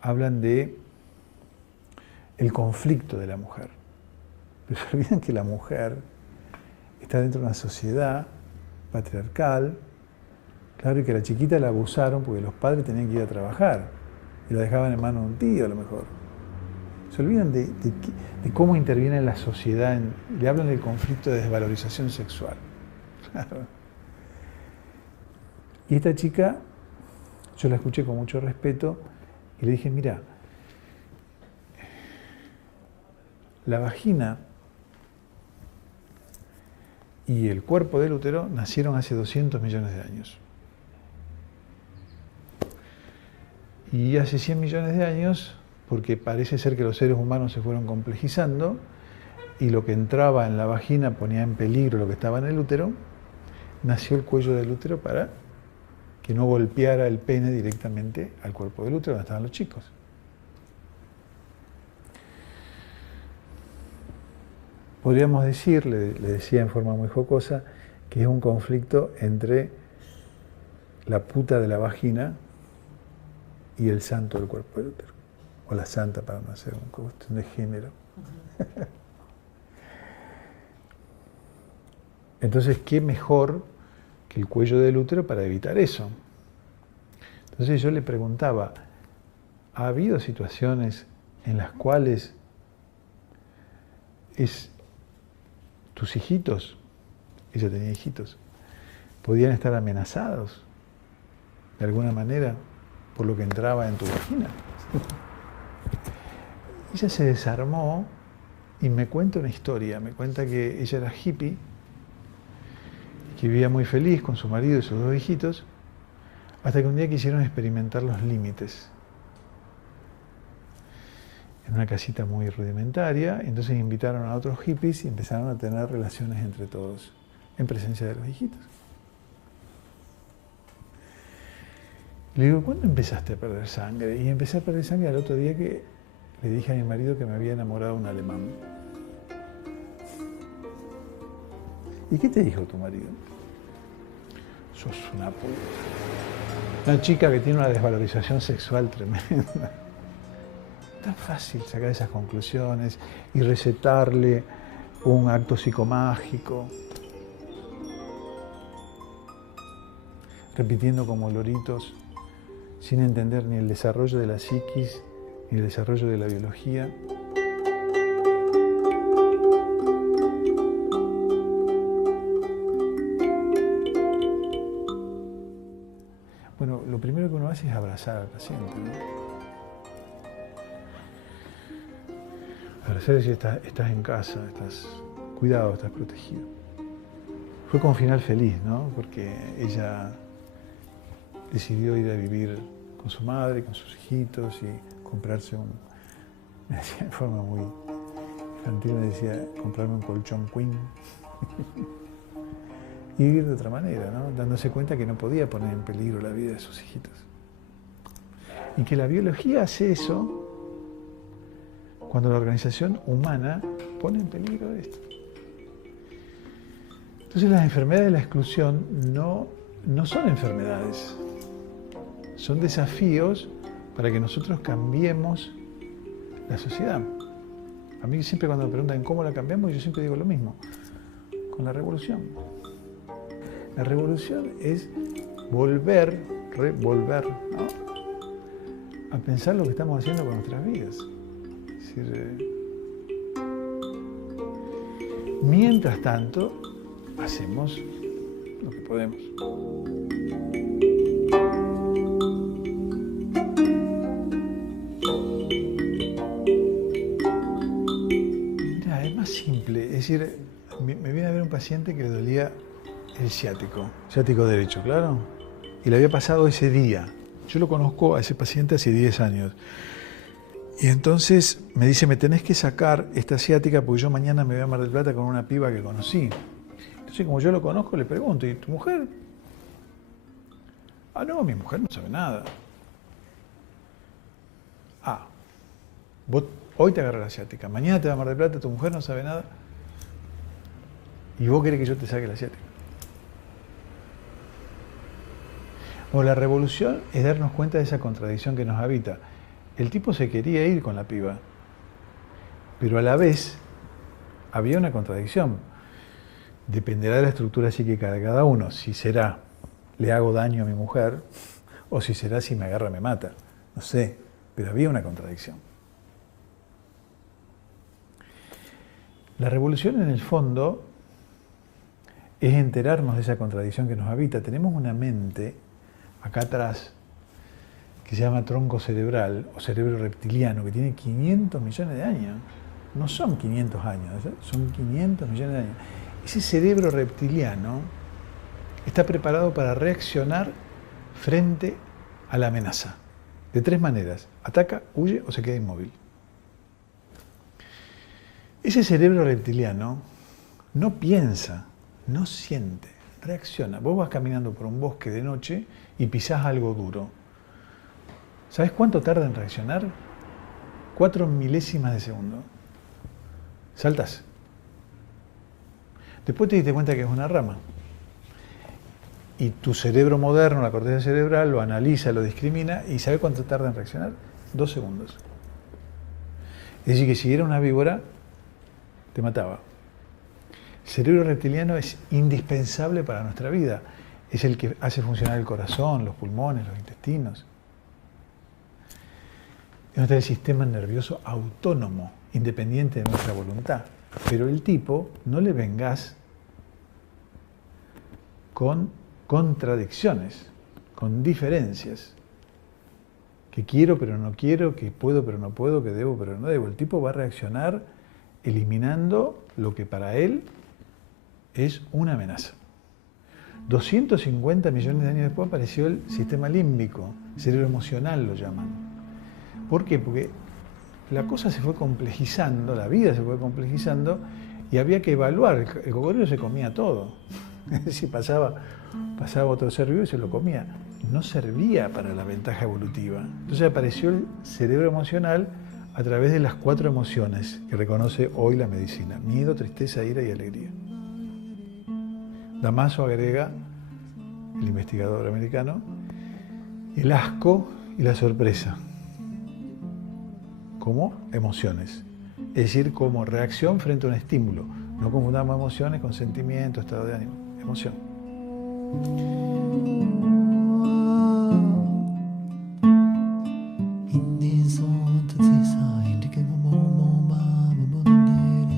hablan de el conflicto de la mujer. Pero se olvidan que la mujer está dentro de una sociedad patriarcal, claro, y que a la chiquita la abusaron porque los padres tenían que ir a trabajar y la dejaban en manos de un tío a lo mejor. Se olvidan de cómo interviene la sociedad, le hablan del conflicto de desvalorización sexual. Claro. Y esta chica, yo la escuché con mucho respeto y le dije, mira, la vagina y el cuerpo del útero nacieron hace 200 millones de años. Y hace 100 millones de años, porque parece ser que los seres humanos se fueron complejizando y lo que entraba en la vagina ponía en peligro lo que estaba en el útero, nació el cuello del útero para que no golpeara el pene directamente al cuerpo del útero donde estaban los chicos. Podríamos decir, le decía en forma muy jocosa, que es un conflicto entre la puta de la vagina y el santo del cuerpo del útero, o la santa para no hacer una cuestión de género. Entonces, ¿qué mejor que el cuello del útero para evitar eso? Entonces yo le preguntaba, ¿ha habido situaciones en las cuales tus hijitos, ella tenía hijitos, podían estar amenazados de alguna manera por lo que entraba en tu vagina? Ella se desarmó y me cuenta una historia. Me cuenta que ella era hippie, que vivía muy feliz con su marido y sus dos hijitos, hasta que un día quisieron experimentar los límites. En una casita muy rudimentaria, entonces invitaron a otros hippies y empezaron a tener relaciones entre todos, en presencia de los hijitos. Le digo, ¿cuándo empezaste a perder sangre? Y empecé a perder sangre al otro día que le dije a mi marido que me había enamorado de un alemán. ¿Y qué te dijo tu marido? Sos una puta. Una chica que tiene una desvalorización sexual tremenda. Tan fácil sacar esas conclusiones y recetarle un acto psicomágico, repitiendo como loritos, sin entender ni el desarrollo de la psiquis, ni el desarrollo de la biología. Bueno, lo primero que uno hace es abrazar al paciente, ¿no? Abrazar y decir, estás en casa, estás cuidado, estás protegido. Fue con final feliz, ¿no? Porque ella decidió ir a vivir con su madre, con sus hijitos y comprarse me decía de forma muy infantil, me decía, comprarme un colchón queen. Y vivir de otra manera, ¿no? Dándose cuenta que no podía poner en peligro la vida de sus hijitos. Y que la biología hace eso cuando la organización humana pone en peligro esto. Entonces las enfermedades de la exclusión no son enfermedades, son desafíos para que nosotros cambiemos la sociedad. A mí siempre cuando me preguntan cómo la cambiamos, yo siempre digo lo mismo, con la revolución. La revolución es volver, ¿no?, a pensar lo que estamos haciendo con nuestras vidas. Es decir, mientras tanto, hacemos lo que podemos. Mira, es más simple. Es decir, me viene a ver un paciente que le dolía el ciático derecho, claro, y le había pasado ese día. Yo lo conozco a ese paciente hace 10 años. Y entonces me dice, me tenés que sacar esta ciática porque yo mañana me voy a Mar del Plata con una piba que conocí. Entonces, como yo lo conozco, le pregunto, ¿y tu mujer? Ah, no, mi mujer no sabe nada. Ah, vos hoy te agarras la ciática, mañana te vas a Mar del Plata, tu mujer no sabe nada, y vos querés que yo te saque la ciática. Bueno, la revolución es darnos cuenta de esa contradicción que nos habita. El tipo se quería ir con la piba, pero a la vez había una contradicción. Dependerá de la estructura psíquica de cada uno, si será le hago daño a mi mujer o si será si me agarra me mata. No sé, pero había una contradicción. La revolución en el fondo es enterarnos de esa contradicción que nos habita. Tenemos una mente acá atrás que se llama tronco cerebral o cerebro reptiliano, que tiene 500 millones de años. No son 500 años, son 500 millones de años. Ese cerebro reptiliano está preparado para reaccionar frente a la amenaza. De tres maneras: ataca, huye o se queda inmóvil. Ese cerebro reptiliano no piensa, no siente, reacciona. Vos vas caminando por un bosque de noche y pisás algo duro. ¿Sabés cuánto tarda en reaccionar? 4 milésimas de segundo. Saltás. Después te diste cuenta que es una rama. Y tu cerebro moderno, la corteza cerebral, lo analiza, lo discrimina, y ¿sabe cuánto tarda en reaccionar? 2 segundos. Es decir, que si era una víbora, te mataba. El cerebro reptiliano es indispensable para nuestra vida. Es el que hace funcionar el corazón, los pulmones, los intestinos. Es nuestro sistema nervioso autónomo, independiente de nuestra voluntad. Pero el tipo no le vengas con contradicciones, con diferencias. Que quiero pero no quiero, que puedo pero no puedo, que debo pero no debo. El tipo va a reaccionar eliminando lo que para él es una amenaza. 250 millones de años después apareció el sistema límbico, cerebro emocional lo llaman. ¿Por qué? Porque la cosa se fue complejizando, la vida se fue complejizando y había que evaluar. El cocodrilo se comía todo. Es decir, pasaba otro ser vivo y se lo comía. No servía para la ventaja evolutiva. Entonces apareció el cerebro emocional a través de las 4 emociones que reconoce hoy la medicina: miedo, tristeza, ira y alegría. Damaso agrega, el investigador americano, el asco y la sorpresa como emociones, es decir, como reacción frente a un estímulo. No confundamos emociones con sentimiento, estado de ánimo. Emoción.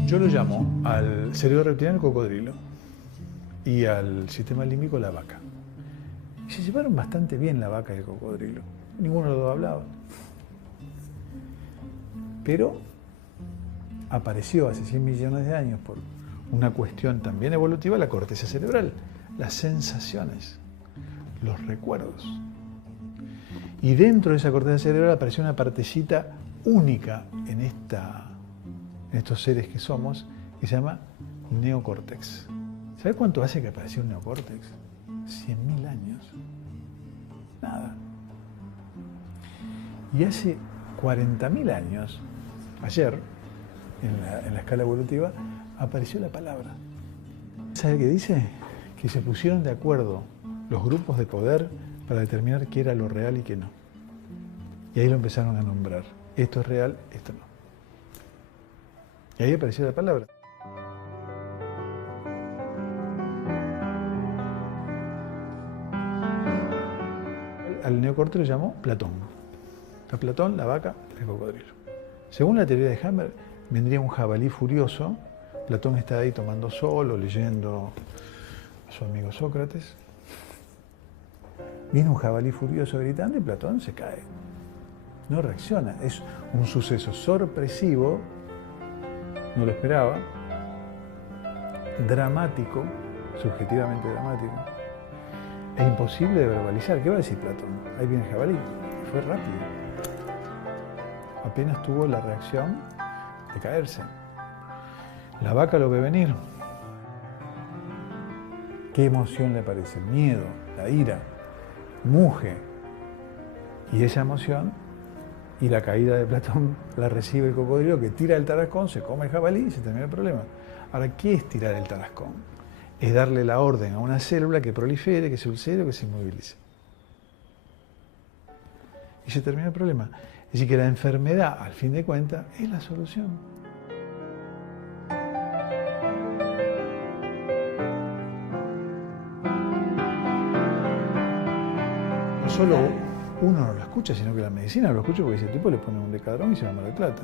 Yo lo llamo al cerebro reptiliano el cocodrilo y al sistema límbico la vaca. Y se llevaron bastante bien la vaca y el cocodrilo. Ninguno de los dos hablaba. Pero apareció hace 100 millones de años por una cuestión también evolutiva la corteza cerebral, las sensaciones, los recuerdos. Y dentro de esa corteza cerebral apareció una partecita única en estos seres que somos, que se llama neocórtex. ¿Sabe cuánto hace que apareció un neocórtex? 100.000 años. Nada. Y hace 40.000 años, ayer, en la escala evolutiva, apareció la palabra. ¿Sabe qué dice? Que se pusieron de acuerdo los grupos de poder para determinar qué era lo real y qué no. Y ahí lo empezaron a nombrar. Esto es real, esto no. Y ahí apareció la palabra. Al neocórtex lo llamó Platón. A Platón, la vaca, el cocodrilo. Según la teoría de Hammer, vendría un jabalí furioso. Platón está ahí tomando sol o leyendo a su amigo Sócrates. Viene un jabalí furioso gritando y Platón se cae. No reacciona. Es un suceso sorpresivo, no lo esperaba, dramático, subjetivamente dramático. Es imposible de verbalizar. ¿Qué va a decir Platón? Ahí viene el jabalí. Fue rápido. Apenas tuvo la reacción de caerse. La vaca lo ve venir. ¿Qué emoción le parece? El miedo, la ira, muge. Y esa emoción y la caída de Platón la recibe el cocodrilo, que tira el tarascón, se come el jabalí y se termina el problema. Ahora, ¿qué es tirar el tarascón? Es darle la orden a una célula que prolifere, que se ulcere, que se inmovilice. Y se termina el problema. Es decir, que la enfermedad, al fin de cuentas, es la solución. No solo uno no lo escucha, sino que la medicina lo escucha porque ese tipo le pone un decadrón y se va a Mar del Plata.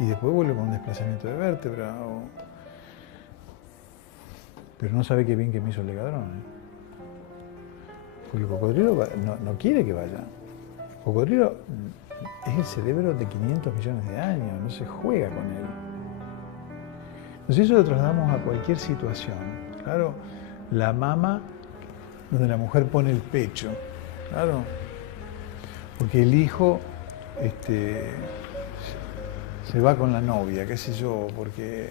y después vuelve con un desplazamiento de vértebra. Pero no sabe qué bien que me hizo el legadrón. Porque el cocodrilo no quiere que vaya. El cocodrilo es el cerebro de 500 millones de años, no se juega con él. Entonces eso lo trasladamos a cualquier situación. Claro, la mama, donde la mujer pone el pecho, claro, porque el hijo se va con la novia, qué sé yo, porque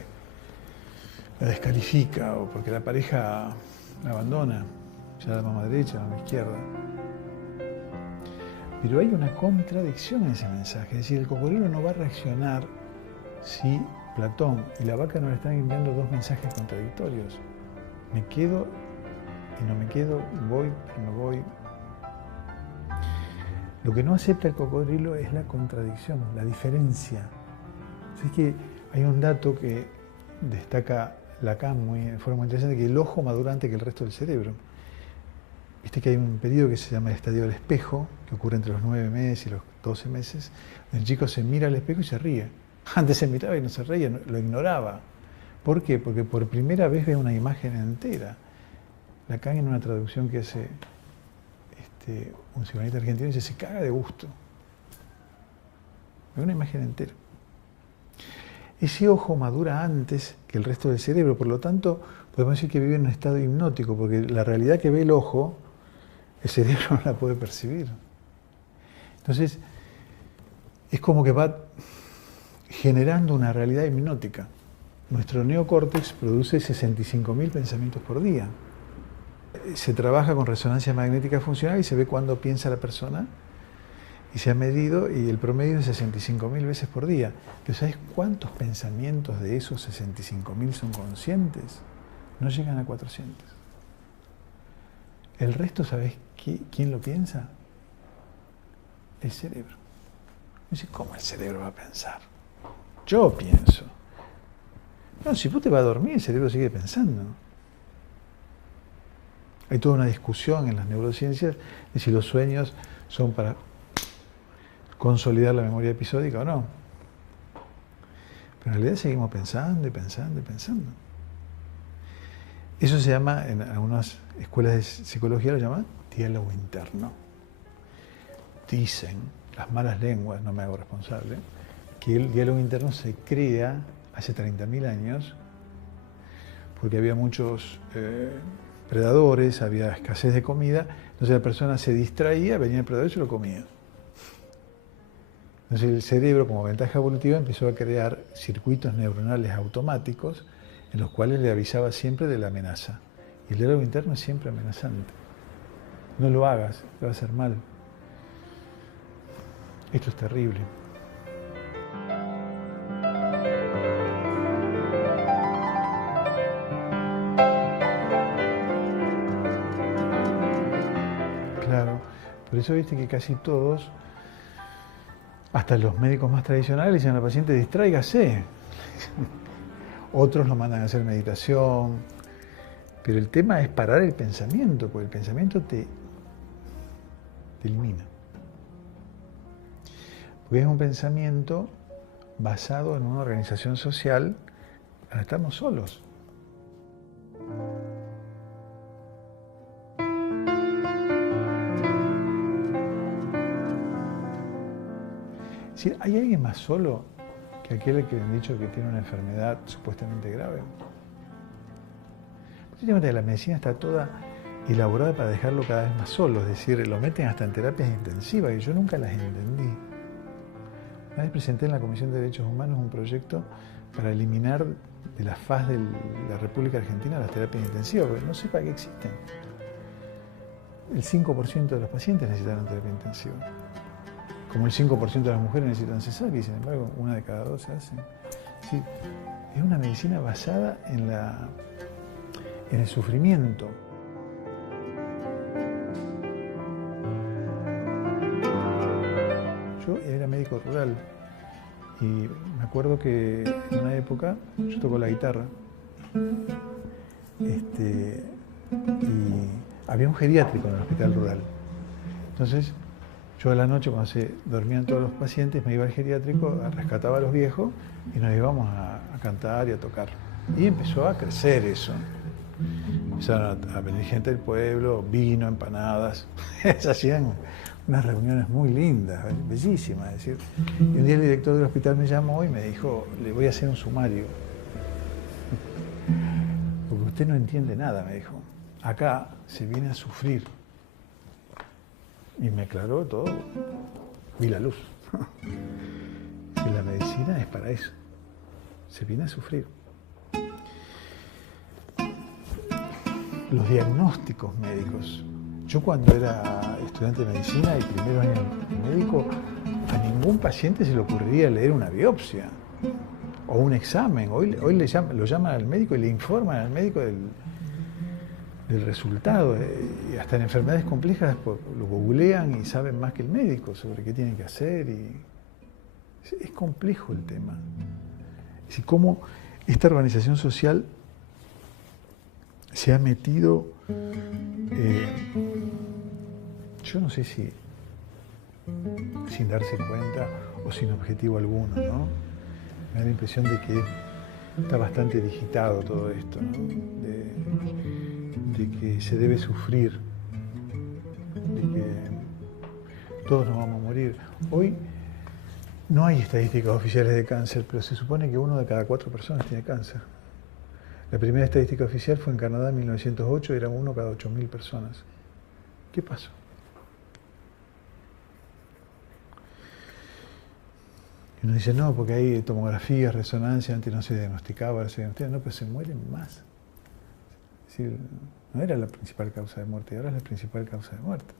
la descalifica o porque la pareja la abandona, ya la mama derecha, la mama izquierda. Pero hay una contradicción en ese mensaje, es decir, el cocodrilo no va a reaccionar si Platón y la vaca no le están enviando dos mensajes contradictorios. Me quedo y no me quedo, voy y no voy. Lo que no acepta el cocodrilo es la contradicción, la diferencia. Así que hay un dato que destaca Lacan de forma muy interesante, que el ojo madura antes que el resto del cerebro. Viste que hay un periodo que se llama el estadio del espejo, que ocurre entre los 9 meses y los 12 meses. El chico se mira al espejo y se ríe. Antes se miraba y no se reía, lo ignoraba. ¿Por qué? Porque por primera vez ve una imagen entera. Lacan, en una traducción que hace un psicoanalista argentino, dice: se caga de gusto. Ve una imagen entera. Ese ojo madura antes que el resto del cerebro, por lo tanto, podemos decir que vive en un estado hipnótico, porque la realidad que ve el ojo, el cerebro no la puede percibir. Entonces, es como que va generando una realidad hipnótica. Nuestro neocórtex produce 65.000 pensamientos por día. Se trabaja con resonancia magnética funcional y se ve cuándo piensa la persona, y se ha medido, y el promedio es 65.000 veces por día. Pero ¿sabes cuántos pensamientos de esos 65.000 son conscientes? No llegan a 400. El resto, ¿sabes quién lo piensa? El cerebro. Dice, ¿cómo el cerebro va a pensar? Yo pienso. No, si vos te vas a dormir, el cerebro sigue pensando. Hay toda una discusión en las neurociencias de si los sueños son para consolidar la memoria episódica o no. Pero en realidad seguimos pensando y pensando y pensando. Eso se llama, en algunas escuelas de psicología lo llaman diálogo interno. Dicen las malas lenguas, no me hago responsable, que el diálogo interno se crea hace 30.000 años porque había muchos predadores, había escasez de comida, entonces la persona se distraía, venía el predador y se lo comía. Entonces el cerebro, como ventaja evolutiva, empezó a crear circuitos neuronales automáticos en los cuales le avisaba siempre de la amenaza. Y el diálogo interno es siempre amenazante. No lo hagas, te va a hacer mal. Esto es terrible. Claro, por eso viste que casi todos, hasta los médicos más tradicionales, dicen al paciente: distráigase. Otros lo mandan a hacer meditación. Pero el tema es parar el pensamiento, porque el pensamiento te elimina. Porque es un pensamiento basado en una organización social. Ahora estamos solos. Es decir, ¿hay alguien más solo que aquel que le han dicho que tiene una enfermedad supuestamente grave? Precisamente la medicina está toda elaborada para dejarlo cada vez más solo, es decir, lo meten hasta en terapias intensivas, y yo nunca las entendí. Una vez presenté en la Comisión de Derechos Humanos un proyecto para eliminar de la faz de la República Argentina las terapias intensivas, porque no sé para qué existen. El 5% de los pacientes necesitan terapia intensiva. Como el 5% de las mujeres necesitan cesárea, y sin embargo, una de cada dos se hace. Sí, es una medicina basada en el sufrimiento. Yo era médico rural y me acuerdo que en una época yo toco la guitarra y había un geriátrico en el hospital rural. Entonces Yo a la noche, cuando se dormían todos los pacientes, me iba al geriátrico, rescataba a los viejos y nos íbamos a cantar y a tocar. Y empezó a crecer eso. Empezaron a venir gente del pueblo, vino, empanadas. Se hacían unas reuniones muy lindas, bellísimas. Es decir, y un día el director del hospital me llamó y me dijo, le voy a hacer un sumario. Porque usted no entiende nada, me dijo. Acá se viene a sufrir. Y me aclaró todo. Vi la luz. Y la medicina es para eso. Se viene a sufrir. Los diagnósticos médicos. Yo cuando era estudiante de medicina y primeros años médico, a ningún paciente se le ocurriría leer una biopsia o un examen. Hoy lo llaman al médico y le informan al médico del resultado. Y hasta en enfermedades complejas lo googlean y saben más que el médico sobre qué tienen que hacer. Es complejo el tema. Es decir, cómo esta organización social se ha metido, yo no sé si sin darse cuenta o sin objetivo alguno, ¿no? Me da la impresión de que está bastante digitado todo esto, ¿no? De que se debe sufrir, de que todos nos vamos a morir. Hoy no hay estadísticas oficiales de cáncer, pero se supone que 1 de cada 4 personas tiene cáncer. La primera estadística oficial fue en Canadá en 1908, era 1 cada 8.000 personas. ¿Qué pasó? Y uno dice, no, porque hay tomografías, resonancia, antes no se diagnosticaba, ahora se diagnostica. No, pero se mueren más. Es decir, no era la principal causa de muerte, ahora es la principal causa de muerte.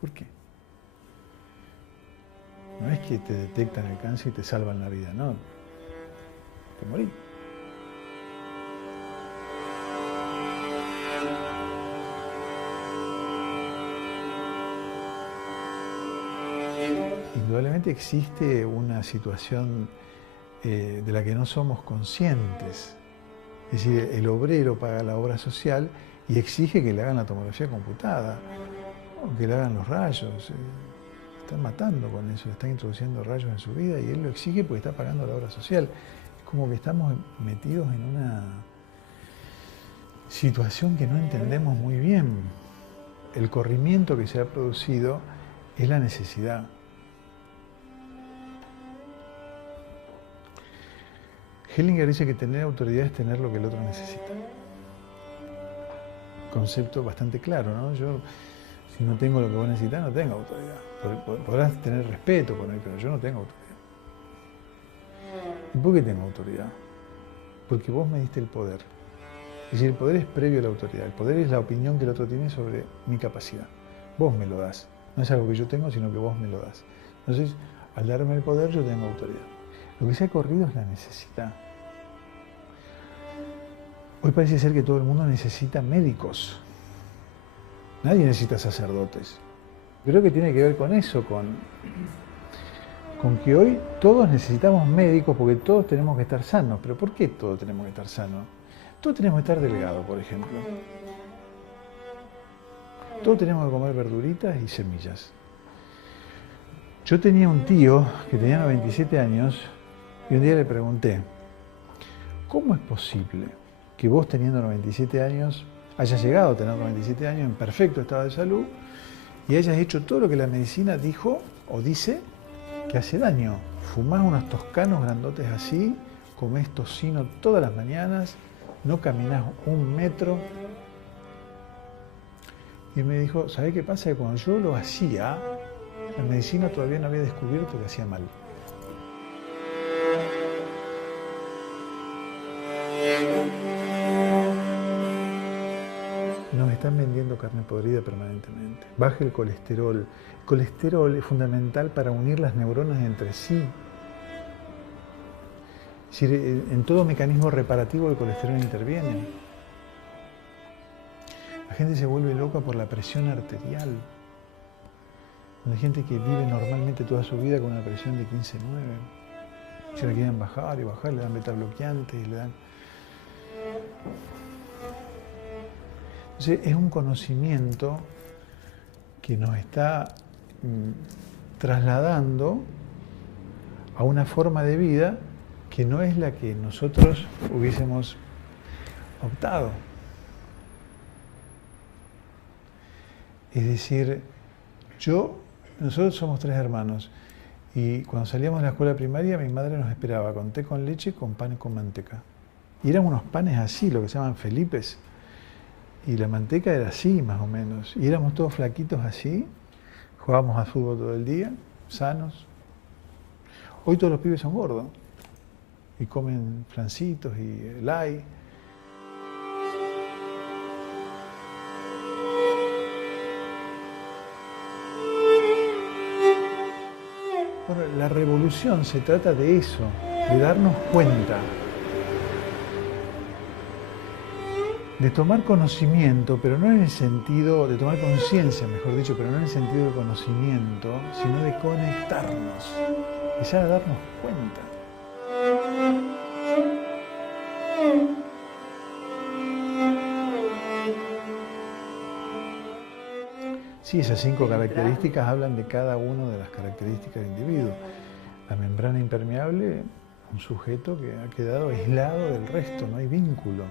¿Por qué? No es que te detectan el cáncer y te salvan la vida, no. Te morís. Indudablemente existe una situación de la que no somos conscientes. Es decir, el obrero paga la obra social y exige que le hagan la tomografía computada, o que le hagan los rayos. Están matando con eso, están introduciendo rayos en su vida y él lo exige porque está pagando la obra social. Es como que estamos metidos en una situación que no entendemos muy bien. El corrimiento que se ha producido es la necesidad. Hellinger dice que tener autoridad es tener lo que el otro necesita. Concepto bastante claro, ¿no? Yo, si no tengo lo que vos necesitas, no tengo autoridad. Podrás tener respeto por mí, pero yo no tengo autoridad. ¿Y por qué tengo autoridad? Porque vos me diste el poder. Es decir, el poder es previo a la autoridad. El poder es la opinión que el otro tiene sobre mi capacidad. Vos me lo das. No es algo que yo tengo, sino que vos me lo das. Entonces, al darme el poder, yo tengo autoridad. Lo que se ha corrido es la necesidad. Hoy parece ser que todo el mundo necesita médicos. Nadie necesita sacerdotes. Creo que tiene que ver con eso, con que hoy todos necesitamos médicos porque todos tenemos que estar sanos. ¿Pero por qué todos tenemos que estar sanos? Todos tenemos que estar delgados, por ejemplo. Todos tenemos que comer verduritas y semillas. Yo tenía un tío que tenía 97 años y un día le pregunté, ¿cómo es posible que vos teniendo 97 años, hayas llegado a tener 97 años en perfecto estado de salud y hayas hecho todo lo que la medicina dijo o dice que hace daño? Fumás unos toscanos grandotes así, comés tocino todas las mañanas, no caminás 1 metro. Y me dijo, ¿sabés qué pasa? Que cuando yo lo hacía, la medicina todavía no había descubierto que hacía mal. Nos están vendiendo carne podrida permanentemente. Baja el colesterol. El colesterol es fundamental para unir las neuronas entre sí. Es decir, en todo mecanismo reparativo el colesterol interviene. La gente se vuelve loca por la presión arterial. Hay gente que vive normalmente toda su vida con una presión de 15/9. Se la quieren bajar y bajar, le dan beta bloqueantes, le dan... Entonces es un conocimiento que nos está trasladando a una forma de vida que no es la que nosotros hubiésemos optado. Es decir, nosotros somos 3 hermanos y cuando salíamos de la escuela primaria mi madre nos esperaba con té con leche, con pan y con manteca. Y eran unos panes así, lo que se llaman felipes. Y la manteca era así, más o menos. Y éramos todos flaquitos así, jugábamos al fútbol todo el día, sanos. Hoy todos los pibes son gordos y comen flancitos y helai. Bueno, la revolución se trata de eso, de darnos cuenta, de tomar conocimiento, pero no en el sentido, de tomar conciencia, mejor dicho, pero no en el sentido de conocimiento, sino de conectarnos, empezar a darnos cuenta. Sí, esas 5 características hablan de cada una de las características del individuo. La membrana impermeable, un sujeto que ha quedado aislado del resto, no hay vínculo.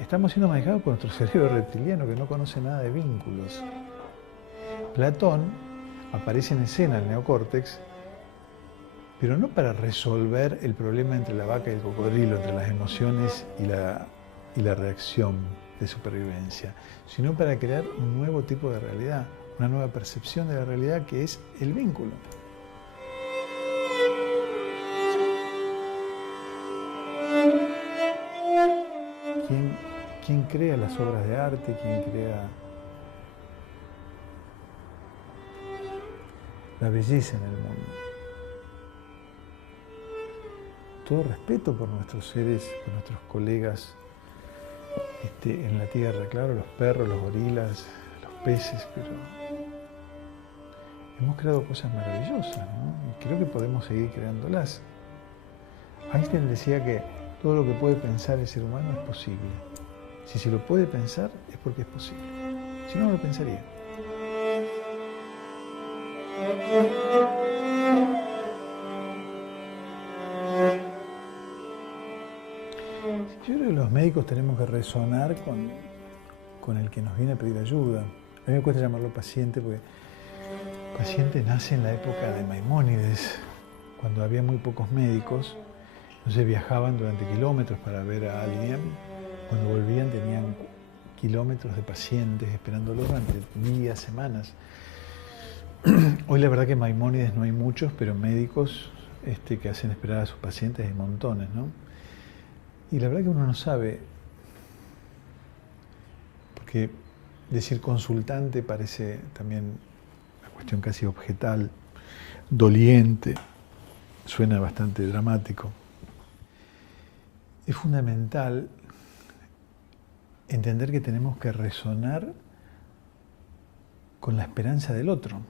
Estamos siendo manejados por nuestro cerebro reptiliano que no conoce nada de vínculos. Platón aparece en escena, el neocórtex, pero no para resolver el problema entre la vaca y el cocodrilo, entre las emociones y la reacción de supervivencia, sino para crear un nuevo tipo de realidad, una nueva percepción de la realidad que es el vínculo. ¿Quién crea las obras de arte? ¿Quién crea la belleza en el mundo? Todo respeto por nuestros seres, por nuestros colegas en la tierra, claro, los perros, los gorilas, los peces, pero hemos creado cosas maravillosas, ¿no? Y creo que podemos seguir creándolas. Einstein decía que todo lo que puede pensar el ser humano es posible. Si se lo puede pensar es porque es posible. Si no, no lo pensaría. Yo creo que los médicos tenemos que resonar con el que nos viene a pedir ayuda. A mí me cuesta llamarlo paciente porque el paciente nace en la época de Maimónides, cuando había muy pocos médicos. Entonces viajaban durante kilómetros para ver a alguien. Cuando volvían tenían kilómetros de pacientes esperándolos durante días, semanas. Hoy la verdad que en Maimónides no hay muchos, pero médicos que hacen esperar a sus pacientes hay montones, ¿no? Y la verdad que uno no sabe, porque decir consultante parece también una cuestión casi objetal, doliente, suena bastante dramático. Es fundamental entender que tenemos que resonar con la esperanza del otro.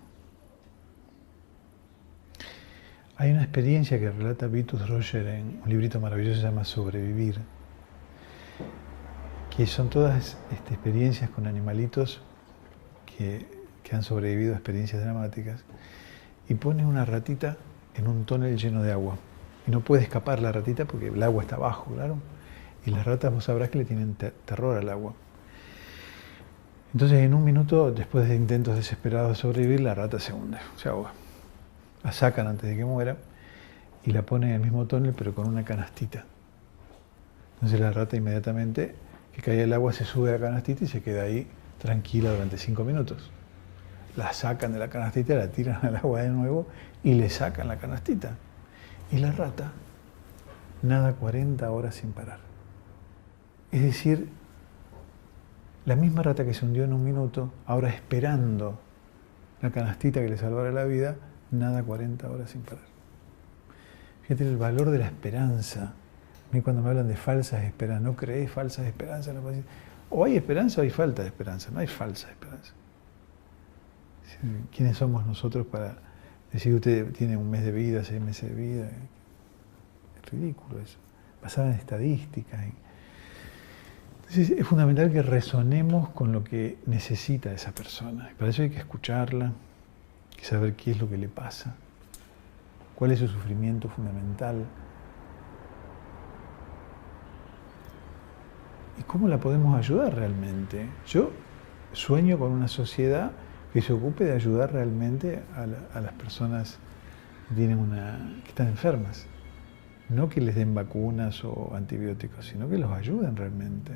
Hay una experiencia que relata Vitus Roger en un librito maravilloso que se llama Sobrevivir, que son todas experiencias con animalitos que han sobrevivido a experiencias dramáticas, y pone una ratita en un tonel lleno de agua. Y no puede escapar la ratita porque el agua está abajo, claro. Y las ratas, vos sabrás que le tienen terror al agua. Entonces, en un minuto, después de intentos desesperados de sobrevivir, la rata se hunde, se ahoga. La sacan antes de que muera y la ponen en el mismo tonel, pero con una canastita. Entonces la rata inmediatamente, que cae el agua, se sube a la canastita y se queda ahí tranquila durante 5 minutos. La sacan de la canastita, la tiran al agua de nuevo y le sacan la canastita. Y la rata nada 40 horas sin parar. Es decir, la misma rata que se hundió en un minuto, ahora esperando la canastita que le salvara la vida, nada 40 horas sin parar. Fíjate el valor de la esperanza. A mí cuando me hablan de falsas esperanzas, no crees falsas esperanzas, no decir, o hay esperanza o hay falta de esperanza, no hay falsa esperanza. ¿Quiénes somos nosotros para decir usted tiene 1 mes de vida, 6 meses de vida? Es ridículo eso, basado en estadísticas. Entonces es fundamental que resonemos con lo que necesita esa persona. Para eso hay que escucharla, que saber qué es lo que le pasa, cuál es su sufrimiento fundamental y cómo la podemos ayudar realmente. Yo sueño con una sociedad que se ocupe de ayudar realmente a las personas que están enfermas. No que les den vacunas o antibióticos, sino que los ayuden realmente.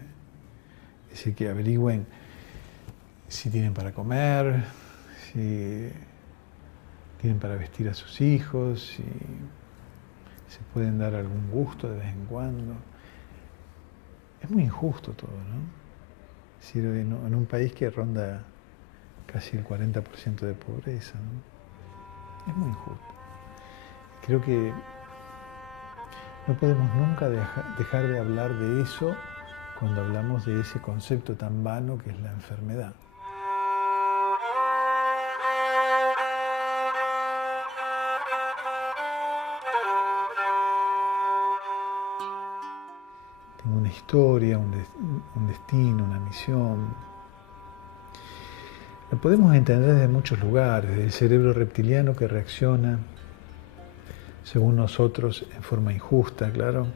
Es decir, que averigüen si tienen para comer, si tienen para vestir a sus hijos, si se pueden dar algún gusto de vez en cuando. Es muy injusto todo, ¿no? Es decir, en un país que ronda casi el 40% de pobreza, ¿no? Es muy injusto. Creo que no podemos nunca dejar de hablar de eso cuando hablamos de ese concepto tan vano que es la enfermedad. Tengo una historia, un destino, una misión. Lo podemos entender desde muchos lugares, desde el cerebro reptiliano que reacciona según nosotros en forma injusta, claro,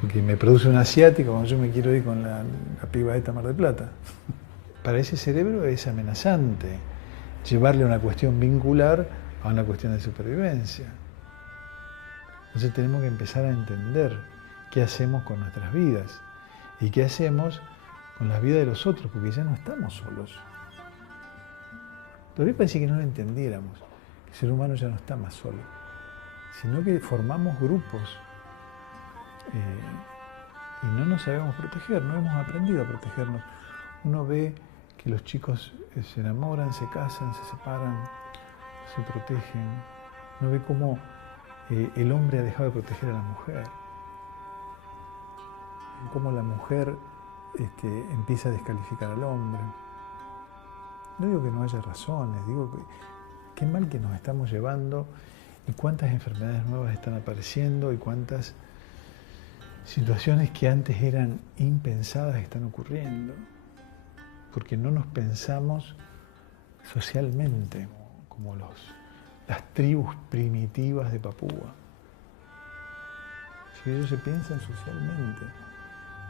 porque me produce un asiático cuando yo me quiero ir con la piba esta Mar del Plata. Para ese cerebro es amenazante llevarle una cuestión vincular a una cuestión de supervivencia. Entonces tenemos que empezar a entender qué hacemos con nuestras vidas y qué hacemos con la vida de los otros, porque ya no estamos solos. Todavía parece que no lo entendiéramos, que el ser humano ya no está más solo, sino que formamos grupos y no nos sabemos proteger, no hemos aprendido a protegernos. Uno ve que los chicos se enamoran, se casan, se separan, se protegen. Uno ve cómo el hombre ha dejado de proteger a la mujer, cómo la mujer empieza a descalificar al hombre. No digo que no haya razones, digo que qué mal que nos estamos llevando y cuántas enfermedades nuevas están apareciendo y cuántas situaciones que antes eran impensadas están ocurriendo, porque no nos pensamos socialmente como las tribus primitivas de Papúa. Si ellos se piensan socialmente,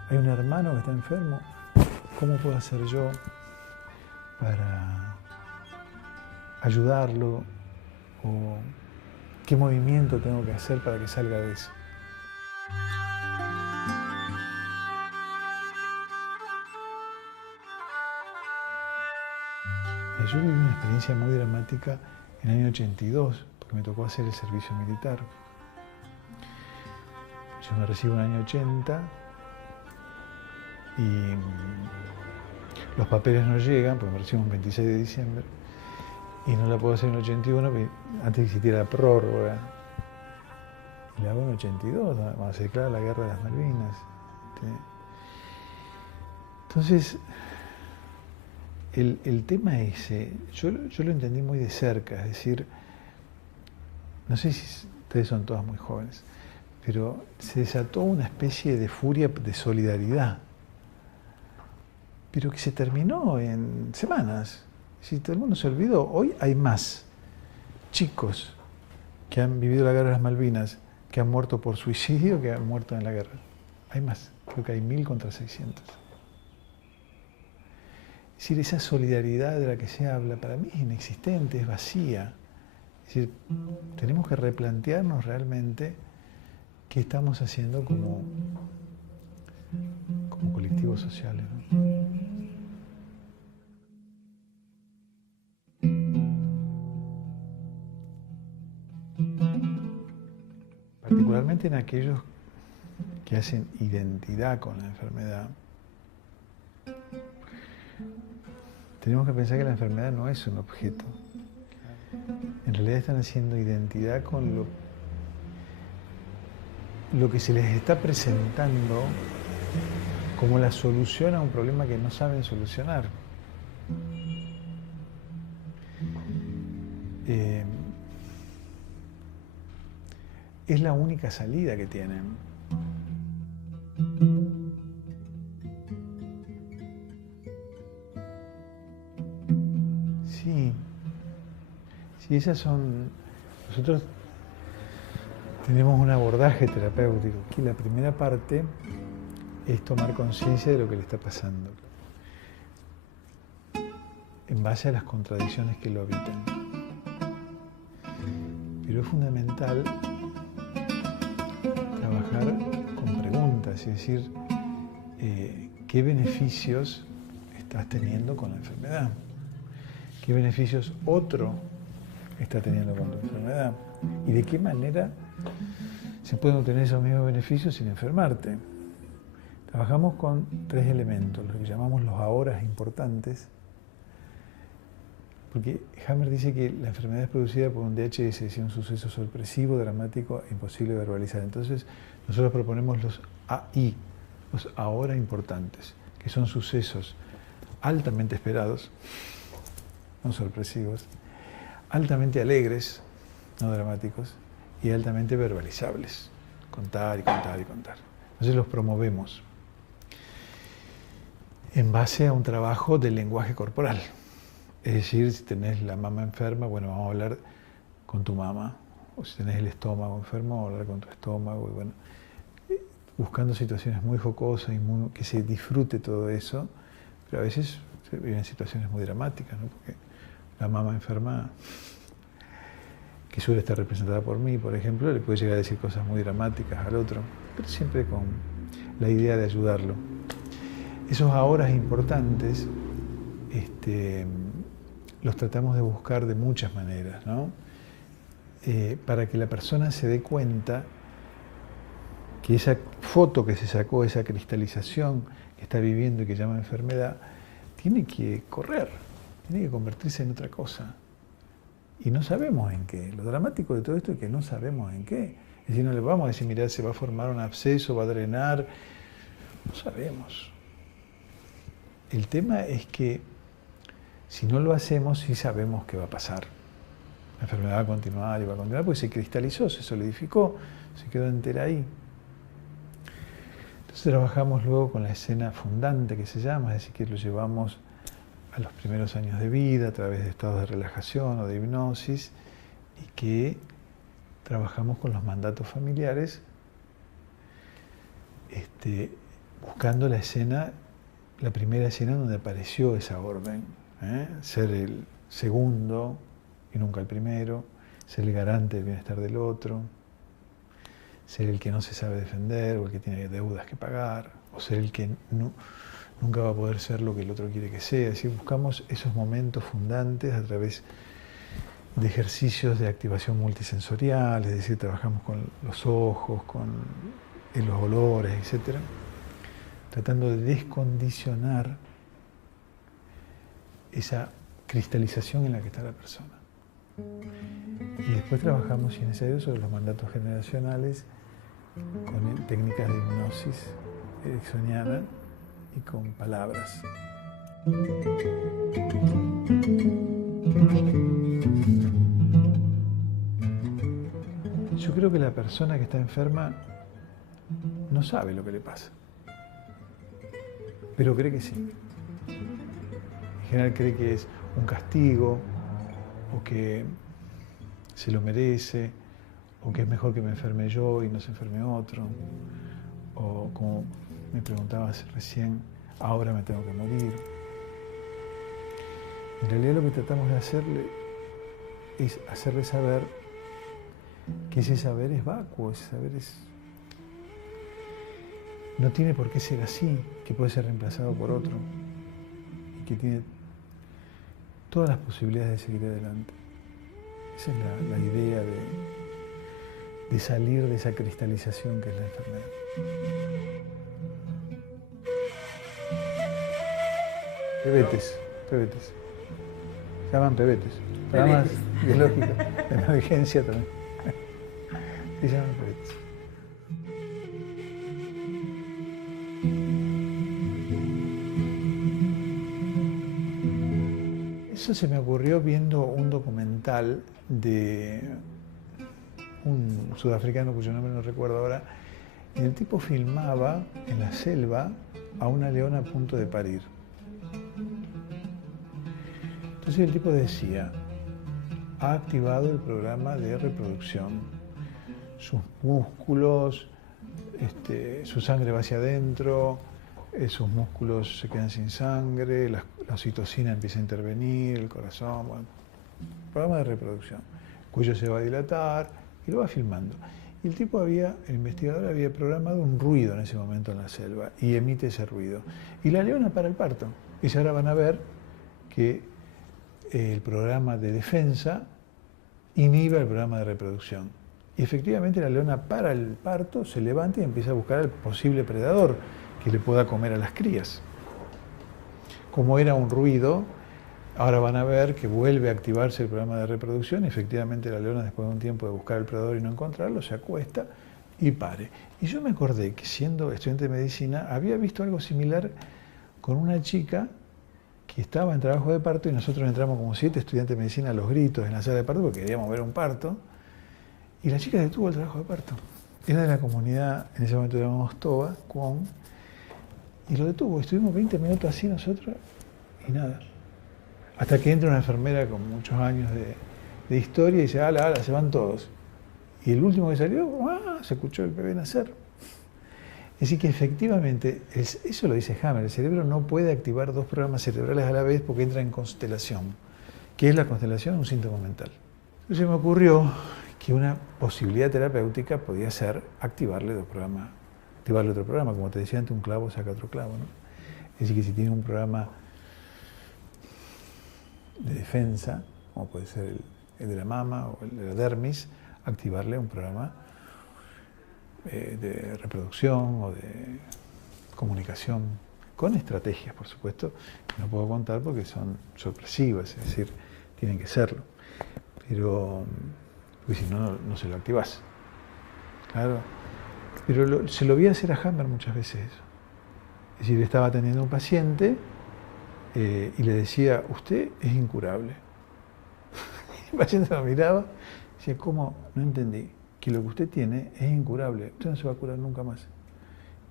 hay un hermano que está enfermo, ¿cómo puedo hacer yo para ayudarlo? ¿O qué movimiento tengo que hacer para que salga de eso? Yo viví una experiencia muy dramática en el año 82, porque me tocó hacer el servicio militar. Yo me recibo en el año 80 y los papeles no llegan, porque me recibo el 26 de diciembre, y no la puedo hacer en el 81, antes de que existiera la prórroga. Y la hago en el 82, cuando se declara la Guerra de las Malvinas. Entonces, el tema ese, yo lo entendí muy de cerca, es decir, no sé si ustedes son todas muy jóvenes, pero se desató una especie de furia de solidaridad, pero que se terminó en semanas. Si todo el mundo se olvidó, hoy hay más chicos que han vivido la Guerra de las Malvinas, que han muerto por suicidio, que han muerto en la guerra. Hay más, creo que hay 1000 contra 600. Es decir, esa solidaridad de la que se habla, para mí es inexistente, es vacía. Es decir, tenemos que replantearnos realmente qué estamos haciendo como colectivos sociales, ¿no? Particularmente en aquellos que hacen identidad con la enfermedad, tenemos que pensar que la enfermedad no es un objeto. En realidad están haciendo identidad con lo que se les está presentando como la solución a un problema que no saben solucionar. Es la única salida que tienen. Sí, Sí, nosotros tenemos un abordaje terapéutico. Aquí la primera parte es tomar conciencia de lo que le está pasando, en base a las contradicciones que lo habitan. Pero es fundamental trabajar con preguntas, es decir, ¿qué beneficios estás teniendo con la enfermedad? ¿Qué beneficios otro está teniendo con tu enfermedad? ¿Y de qué manera se pueden obtener esos mismos beneficios sin enfermarte? Trabajamos con 3 elementos, lo que llamamos los ahora importantes, porque Hammer dice que la enfermedad es producida por un DHS, es decir, un suceso sorpresivo, dramático e imposible de verbalizar. Entonces, nosotros proponemos los AI, los ahora importantes, que son sucesos altamente esperados, no sorpresivos, altamente alegres, no dramáticos, y altamente verbalizables, contar y contar y contar. Entonces los promovemos en base a un trabajo del lenguaje corporal. Es decir, si tenés la mama enferma, bueno, vamos a hablar con tu mama, o si tenés el estómago enfermo, vamos a hablar con tu estómago, y bueno, buscando situaciones muy jocosas y que se disfrute todo eso, pero a veces se viven situaciones muy dramáticas, ¿no? Porque la mama enferma, que suele estar representada por mí, por ejemplo, le puede llegar a decir cosas muy dramáticas al otro, pero siempre con la idea de ayudarlo. Esos ahora importantes los tratamos de buscar de muchas maneras, ¿no? Para que la persona se dé cuenta que esa foto que se sacó, esa cristalización que está viviendo y que llama enfermedad, tiene que correr, tiene que convertirse en otra cosa. Y no sabemos en qué. Lo dramático de todo esto es que no sabemos en qué. Es decir, no le vamos a decir, mirá, se va a formar un absceso, va a drenar. No sabemos. El tema es que si no lo hacemos, sí sabemos qué va a pasar. La enfermedad va a continuar y va a continuar porque se cristalizó, se solidificó, se quedó entera ahí. Entonces trabajamos luego con la escena fundante que se llama, es decir, que lo llevamos a los primeros años de vida a través de estados de relajación o de hipnosis y que trabajamos con los mandatos familiares buscando la escena, la primera escena donde apareció esa orden, ser el segundo y nunca el primero, ser el garante del bienestar del otro, ser el que no se sabe defender o el que tiene deudas que pagar, o ser el que nunca va a poder ser lo que el otro quiere que sea. Es decir, buscamos esos momentos fundantes a través de ejercicios de activación multisensorial, es decir, trabajamos con los ojos, con los olores, etc., tratando de descondicionar esa cristalización en la que está la persona. Y después trabajamos, si es necesario, sobre los mandatos generacionales con técnicas de hipnosis ericksoniana y con palabras. Yo creo que la persona que está enferma no sabe lo que le pasa, pero cree que sí. En general cree que es un castigo, o que se lo merece, o que es mejor que me enferme yo y no se enferme otro, o como me preguntabas recién, ahora me tengo que morir. En realidad lo que tratamos de hacerle es hacerle saber que ese saber es vacuo, ese saber no tiene por qué ser así, que puede ser reemplazado por otro, y que tiene todas las posibilidades de seguir adelante. Esa es la idea de salir de esa cristalización que es la enfermedad. Pebetes. Se llaman pebetes. Programas biológicos de emergencia también. Se llaman pebetes. Eso se me ocurrió viendo un documental de un sudafricano cuyo nombre no recuerdo ahora, y el tipo filmaba en la selva a una leona a punto de parir. Entonces el tipo decía, ha activado el programa de reproducción. Sus músculos, su sangre va hacia adentro, sus músculos se quedan sin sangre, la oxitocina empieza a intervenir, el corazón, bueno, programa de reproducción. El cuello se va a dilatar y lo va filmando. Y el investigador había programado un ruido en ese momento en la selva y emite ese ruido. Y la leona para el parto. Y ahora van a ver que el programa de defensa inhibe el programa de reproducción. Y efectivamente la leona para el parto, se levanta y empieza a buscar al posible predador que le pueda comer a las crías. Como era un ruido, ahora van a ver que vuelve a activarse el programa de reproducción y efectivamente la leona, después de un tiempo de buscar al predador y no encontrarlo, se acuesta y pare. Y yo me acordé que siendo estudiante de medicina había visto algo similar con una chica que estaba en trabajo de parto y nosotros entramos como 7 estudiantes de medicina a los gritos en la sala de parto porque queríamos ver un parto y la chica detuvo el trabajo de parto. Era de la comunidad, en ese momento llamábamos Toba, y lo detuvo. Estuvimos 20 minutos así nosotros y nada. Hasta que entra una enfermera con muchos años de historia y dice, ala, se van todos. Y el último que salió, se escuchó el bebé nacer. Es decir, que efectivamente, eso lo dice Hammer, el cerebro no puede activar 2 programas cerebrales a la vez porque entra en constelación. ¿Qué es la constelación? Un síntoma mental. Entonces me ocurrió que una posibilidad terapéutica podía ser activarle otro programa, como te decía antes, un clavo saca otro clavo, ¿no? Es decir, que si tiene un programa de defensa, como puede ser el de la mama o el de la dermis, activarle un programa de reproducción o de comunicación, con estrategias, por supuesto, que no puedo contar porque son sorpresivas, es decir, tienen que serlo. Pero, porque si no, no se lo activás. Claro. Pero se lo vi hacer a Hammer muchas veces eso. Es decir, estaba atendiendo a un paciente y le decía, usted es incurable. El paciente lo miraba y decía, ¿cómo? No entendí. Que lo que usted tiene es incurable. Usted no se va a curar nunca más.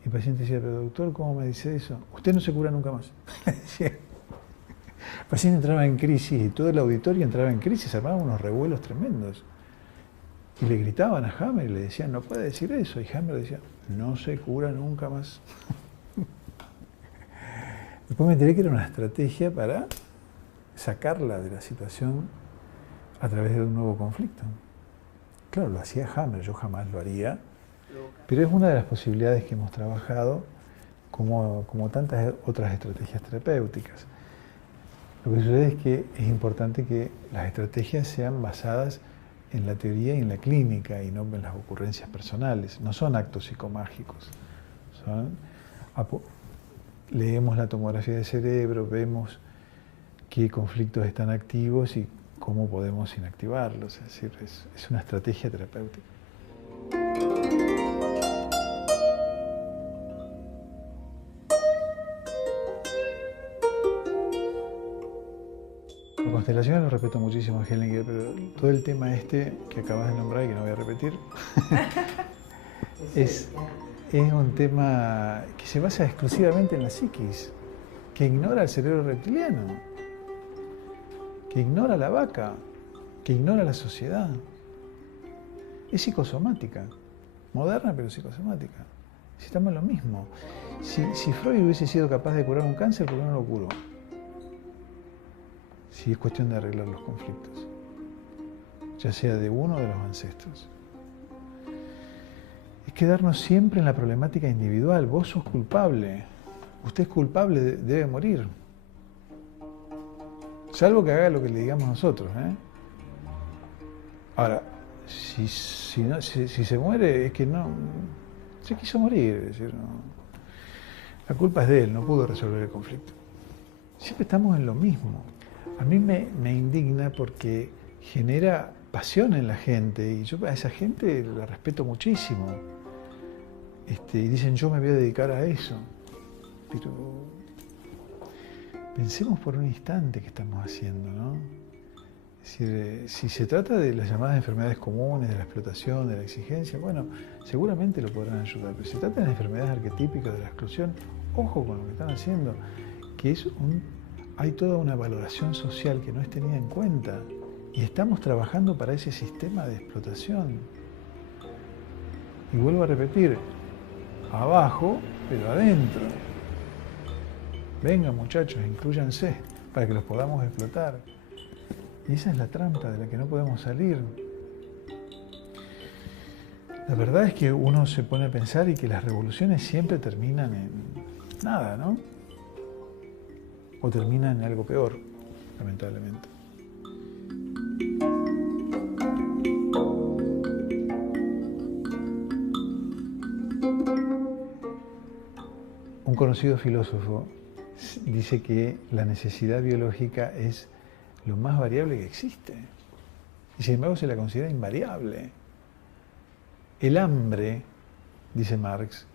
Y el paciente decía, pero doctor, ¿cómo me dice eso? Usted no se cura nunca más. El paciente entraba en crisis y todo el auditorio entraba en crisis, armaban unos revuelos tremendos. Y le gritaban a Hammer y le decían, no puede decir eso. Y Hammer decía, no se cura nunca más. Después me enteré que era una estrategia para sacarla de la situación a través de un nuevo conflicto. Claro, lo hacía Hammer, yo jamás lo haría, pero es una de las posibilidades que hemos trabajado como tantas otras estrategias terapéuticas. Lo que sucede es que es importante que las estrategias sean basadas en la teoría y en la clínica y no en las ocurrencias personales. No son actos psicomágicos. Leemos la tomografía del cerebro, vemos qué conflictos están activos y cómo podemos inactivarlos. Es decir, es una estrategia terapéutica. La constelación lo respeto muchísimo a Hellinger, pero todo el tema que acabas de nombrar y que no voy a repetir, es un tema que se basa exclusivamente en la psiquis, que ignora el cerebro reptiliano, que ignora la vaca, que ignora la sociedad. Es psicosomática, moderna pero psicosomática. Estamos en lo mismo. Si Freud hubiese sido capaz de curar un cáncer, ¿por qué no lo curó? Si es cuestión de arreglar los conflictos, ya sea de uno o de los ancestros. Es quedarnos siempre en la problemática individual. Vos sos culpable. Usted es culpable, debe morir. Salvo que haga lo que le digamos nosotros, ¿eh? Ahora, si se muere, es que no... Se quiso morir, es decir, no. La culpa es de él, no pudo resolver el conflicto. Siempre estamos en lo mismo. A mí me indigna porque genera pasión en la gente y yo a esa gente la respeto muchísimo. Y dicen, yo me voy a dedicar a eso. Pero pensemos por un instante qué estamos haciendo, ¿no? Es decir, si se trata de las llamadas enfermedades comunes, de la explotación, de la exigencia, bueno, seguramente lo podrán ayudar. Pero si se trata de las enfermedades arquetípicas, de la exclusión, ojo con lo que están haciendo, que hay toda una valoración social que no es tenida en cuenta Y estamos trabajando para ese sistema de explotación. Y vuelvo a repetir, abajo, pero adentro. Vengan muchachos, inclúyanse para que los podamos explotar. Y esa es la trampa de la que no podemos salir. La verdad es que uno se pone a pensar y que las revoluciones siempre terminan en nada, ¿no? O terminan en algo peor, lamentablemente. Un conocido filósofo dice que la necesidad biológica es lo más variable que existe. Y sin embargo se la considera invariable. El hambre, dice Marx,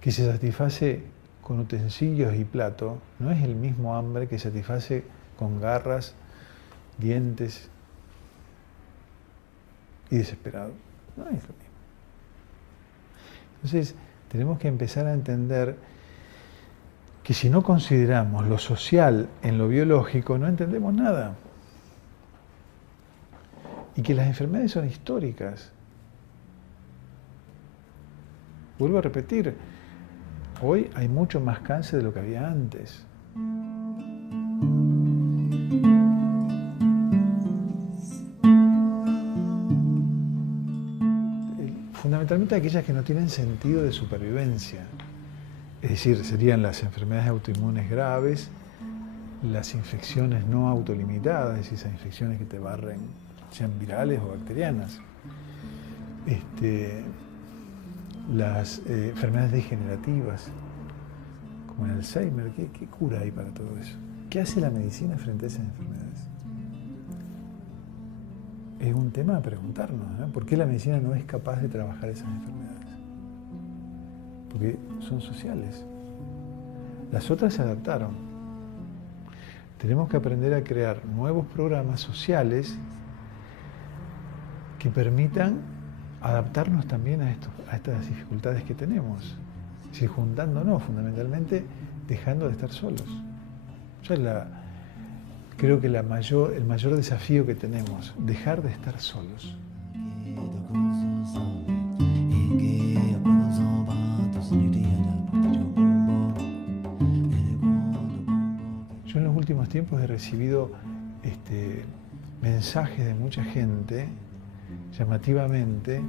que se satisface con utensilios y plato, no es el mismo hambre que se satisface con garras, dientes y desesperado. No es lo mismo. Entonces, tenemos que empezar a entender que si no consideramos lo social en lo biológico, no entendemos nada. Y que las enfermedades son históricas. Vuelvo a repetir, hoy hay mucho más cáncer de lo que había antes. Fundamentalmente aquellas que no tienen sentido de supervivencia. Es decir, serían las enfermedades autoinmunes graves, las infecciones no autolimitadas, es decir, esas infecciones que te barren, sean virales o bacterianas. Las enfermedades degenerativas, como el Alzheimer, ¿qué cura hay para todo eso? ¿Qué hace la medicina frente a esas enfermedades? Es un tema a preguntarnos, ¿no? ¿Por qué la medicina no es capaz de trabajar esas enfermedades? Porque son sociales. Las otras se adaptaron. Tenemos que aprender a crear nuevos programas sociales que permitan adaptarnos también a estas dificultades que tenemos. Es decir, juntándonos, fundamentalmente, dejando de estar solos. Creo que el mayor desafío que tenemos, dejar de estar solos. Yo en los últimos tiempos he recibido mensajes de mucha gente, llamativamente,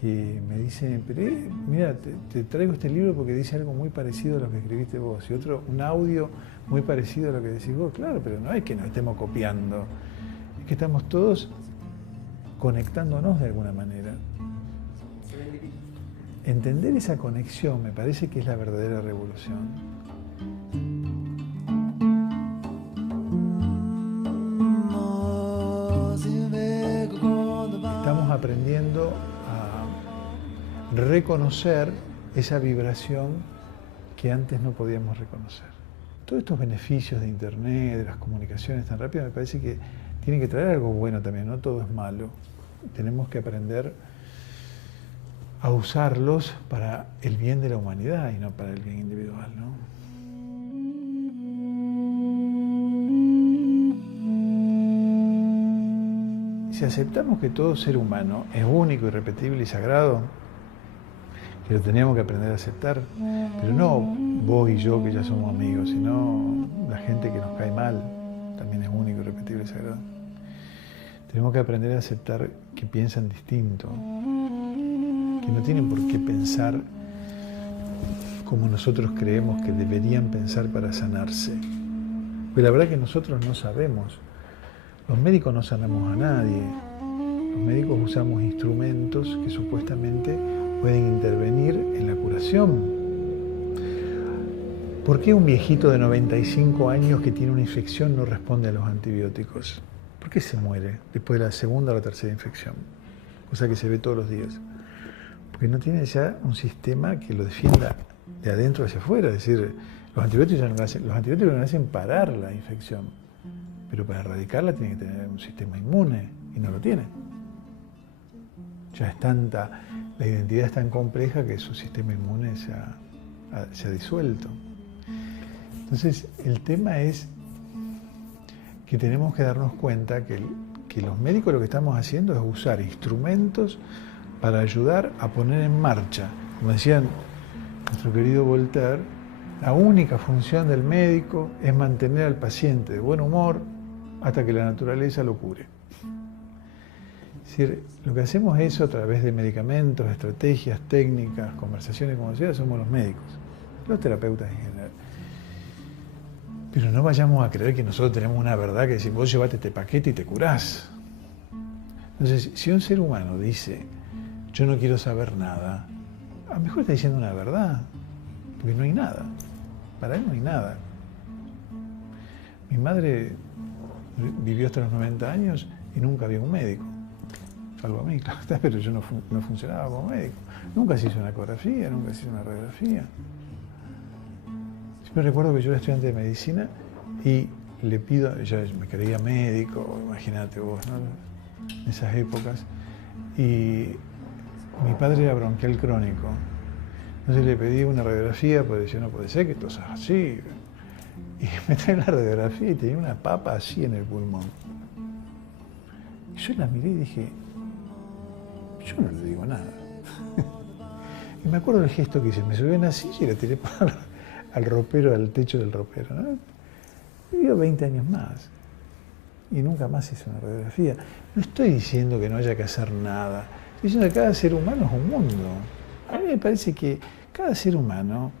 que me dicen, pero mira, te traigo este libro porque dice algo muy parecido a lo que escribiste vos, y un audio muy parecido a lo que decís vos. Claro, pero no es que nos estemos copiando, es que estamos todos conectándonos de alguna manera. Entender esa conexión me parece que es la verdadera revolución. Estamos aprendiendo a reconocer esa vibración que antes no podíamos reconocer. Todos estos beneficios de Internet, de las comunicaciones tan rápidas, me parece que tienen que traer algo bueno también, no todo es malo. Tenemos que aprender a usarlos para el bien de la humanidad y no para el bien individual, ¿no? Si aceptamos que todo ser humano es único, irrepetible y sagrado, que lo tenemos que aprender a aceptar, pero no vos y yo que ya somos amigos, sino la gente que nos cae mal, también es único, irrepetible y sagrado. Tenemos que aprender a aceptar que piensan distinto, que no tienen por qué pensar como nosotros creemos que deberían pensar para sanarse. Pero la verdad es que nosotros no sabemos. Los médicos no sanamos a nadie. Los médicos usamos instrumentos que supuestamente pueden intervenir en la curación. ¿Por qué un viejito de 95 años que tiene una infección no responde a los antibióticos? ¿Por qué se muere después de la segunda o la tercera infección? Cosa que se ve todos los días. Porque no tiene ya un sistema que lo defienda de adentro hacia afuera. Es decir, los antibióticos no hacen parar la infección, pero para erradicarla tiene que tener un sistema inmune, y no lo tiene. Ya es tanta, la identidad es tan compleja que su sistema inmune se ha disuelto. Entonces, el tema es que tenemos que darnos cuenta que los médicos lo que estamos haciendo es usar instrumentos para ayudar a poner en marcha. Como decía nuestro querido Voltaire, la única función del médico es mantener al paciente de buen humor hasta que la naturaleza lo cure. Es decir, lo que hacemos eso a través de medicamentos, estrategias, técnicas, conversaciones, como sea, somos los médicos, los terapeutas en general. Pero no vayamos a creer que nosotros tenemos una verdad que decimos, vos llevate este paquete y te curás. Entonces, si un ser humano dice, yo no quiero saber nada, a lo mejor está diciendo una verdad, porque no hay nada. Para él no hay nada. Mi madre vivió hasta los 90 años y nunca vio un médico. Salvo a mí, claro está, pero yo no funcionaba como médico. Nunca se hizo una ecografía, nunca se hizo una radiografía. Siempre recuerdo que yo era estudiante de medicina y le pido, yo me creía médico, imagínate vos, ¿no? En esas épocas. Y mi padre era bronquial crónico. Entonces le pedí una radiografía, porque decía, no puede ser que esto sea así. Y me trae la radiografía y tenía una papa así en el pulmón. Y yo la miré y dije, yo no le digo nada. Y me acuerdo del gesto que hice, me subí en la silla y la tiré al ropero, al techo del ropero, ¿no? Vivió 20 años más y nunca más hice una radiografía. No estoy diciendo que no haya que hacer nada, estoy diciendo que cada ser humano es un mundo. A mí me parece que cada ser humano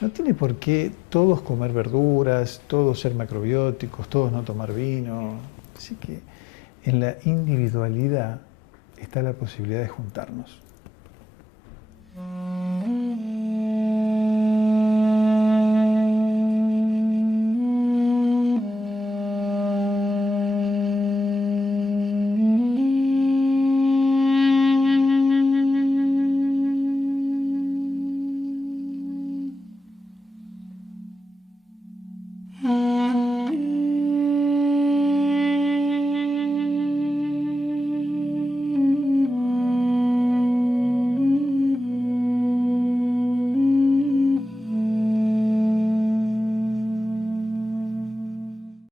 no tiene por qué todos comer verduras, todos ser macrobióticos, todos no tomar vino. Así que en la individualidad está la posibilidad de juntarnos.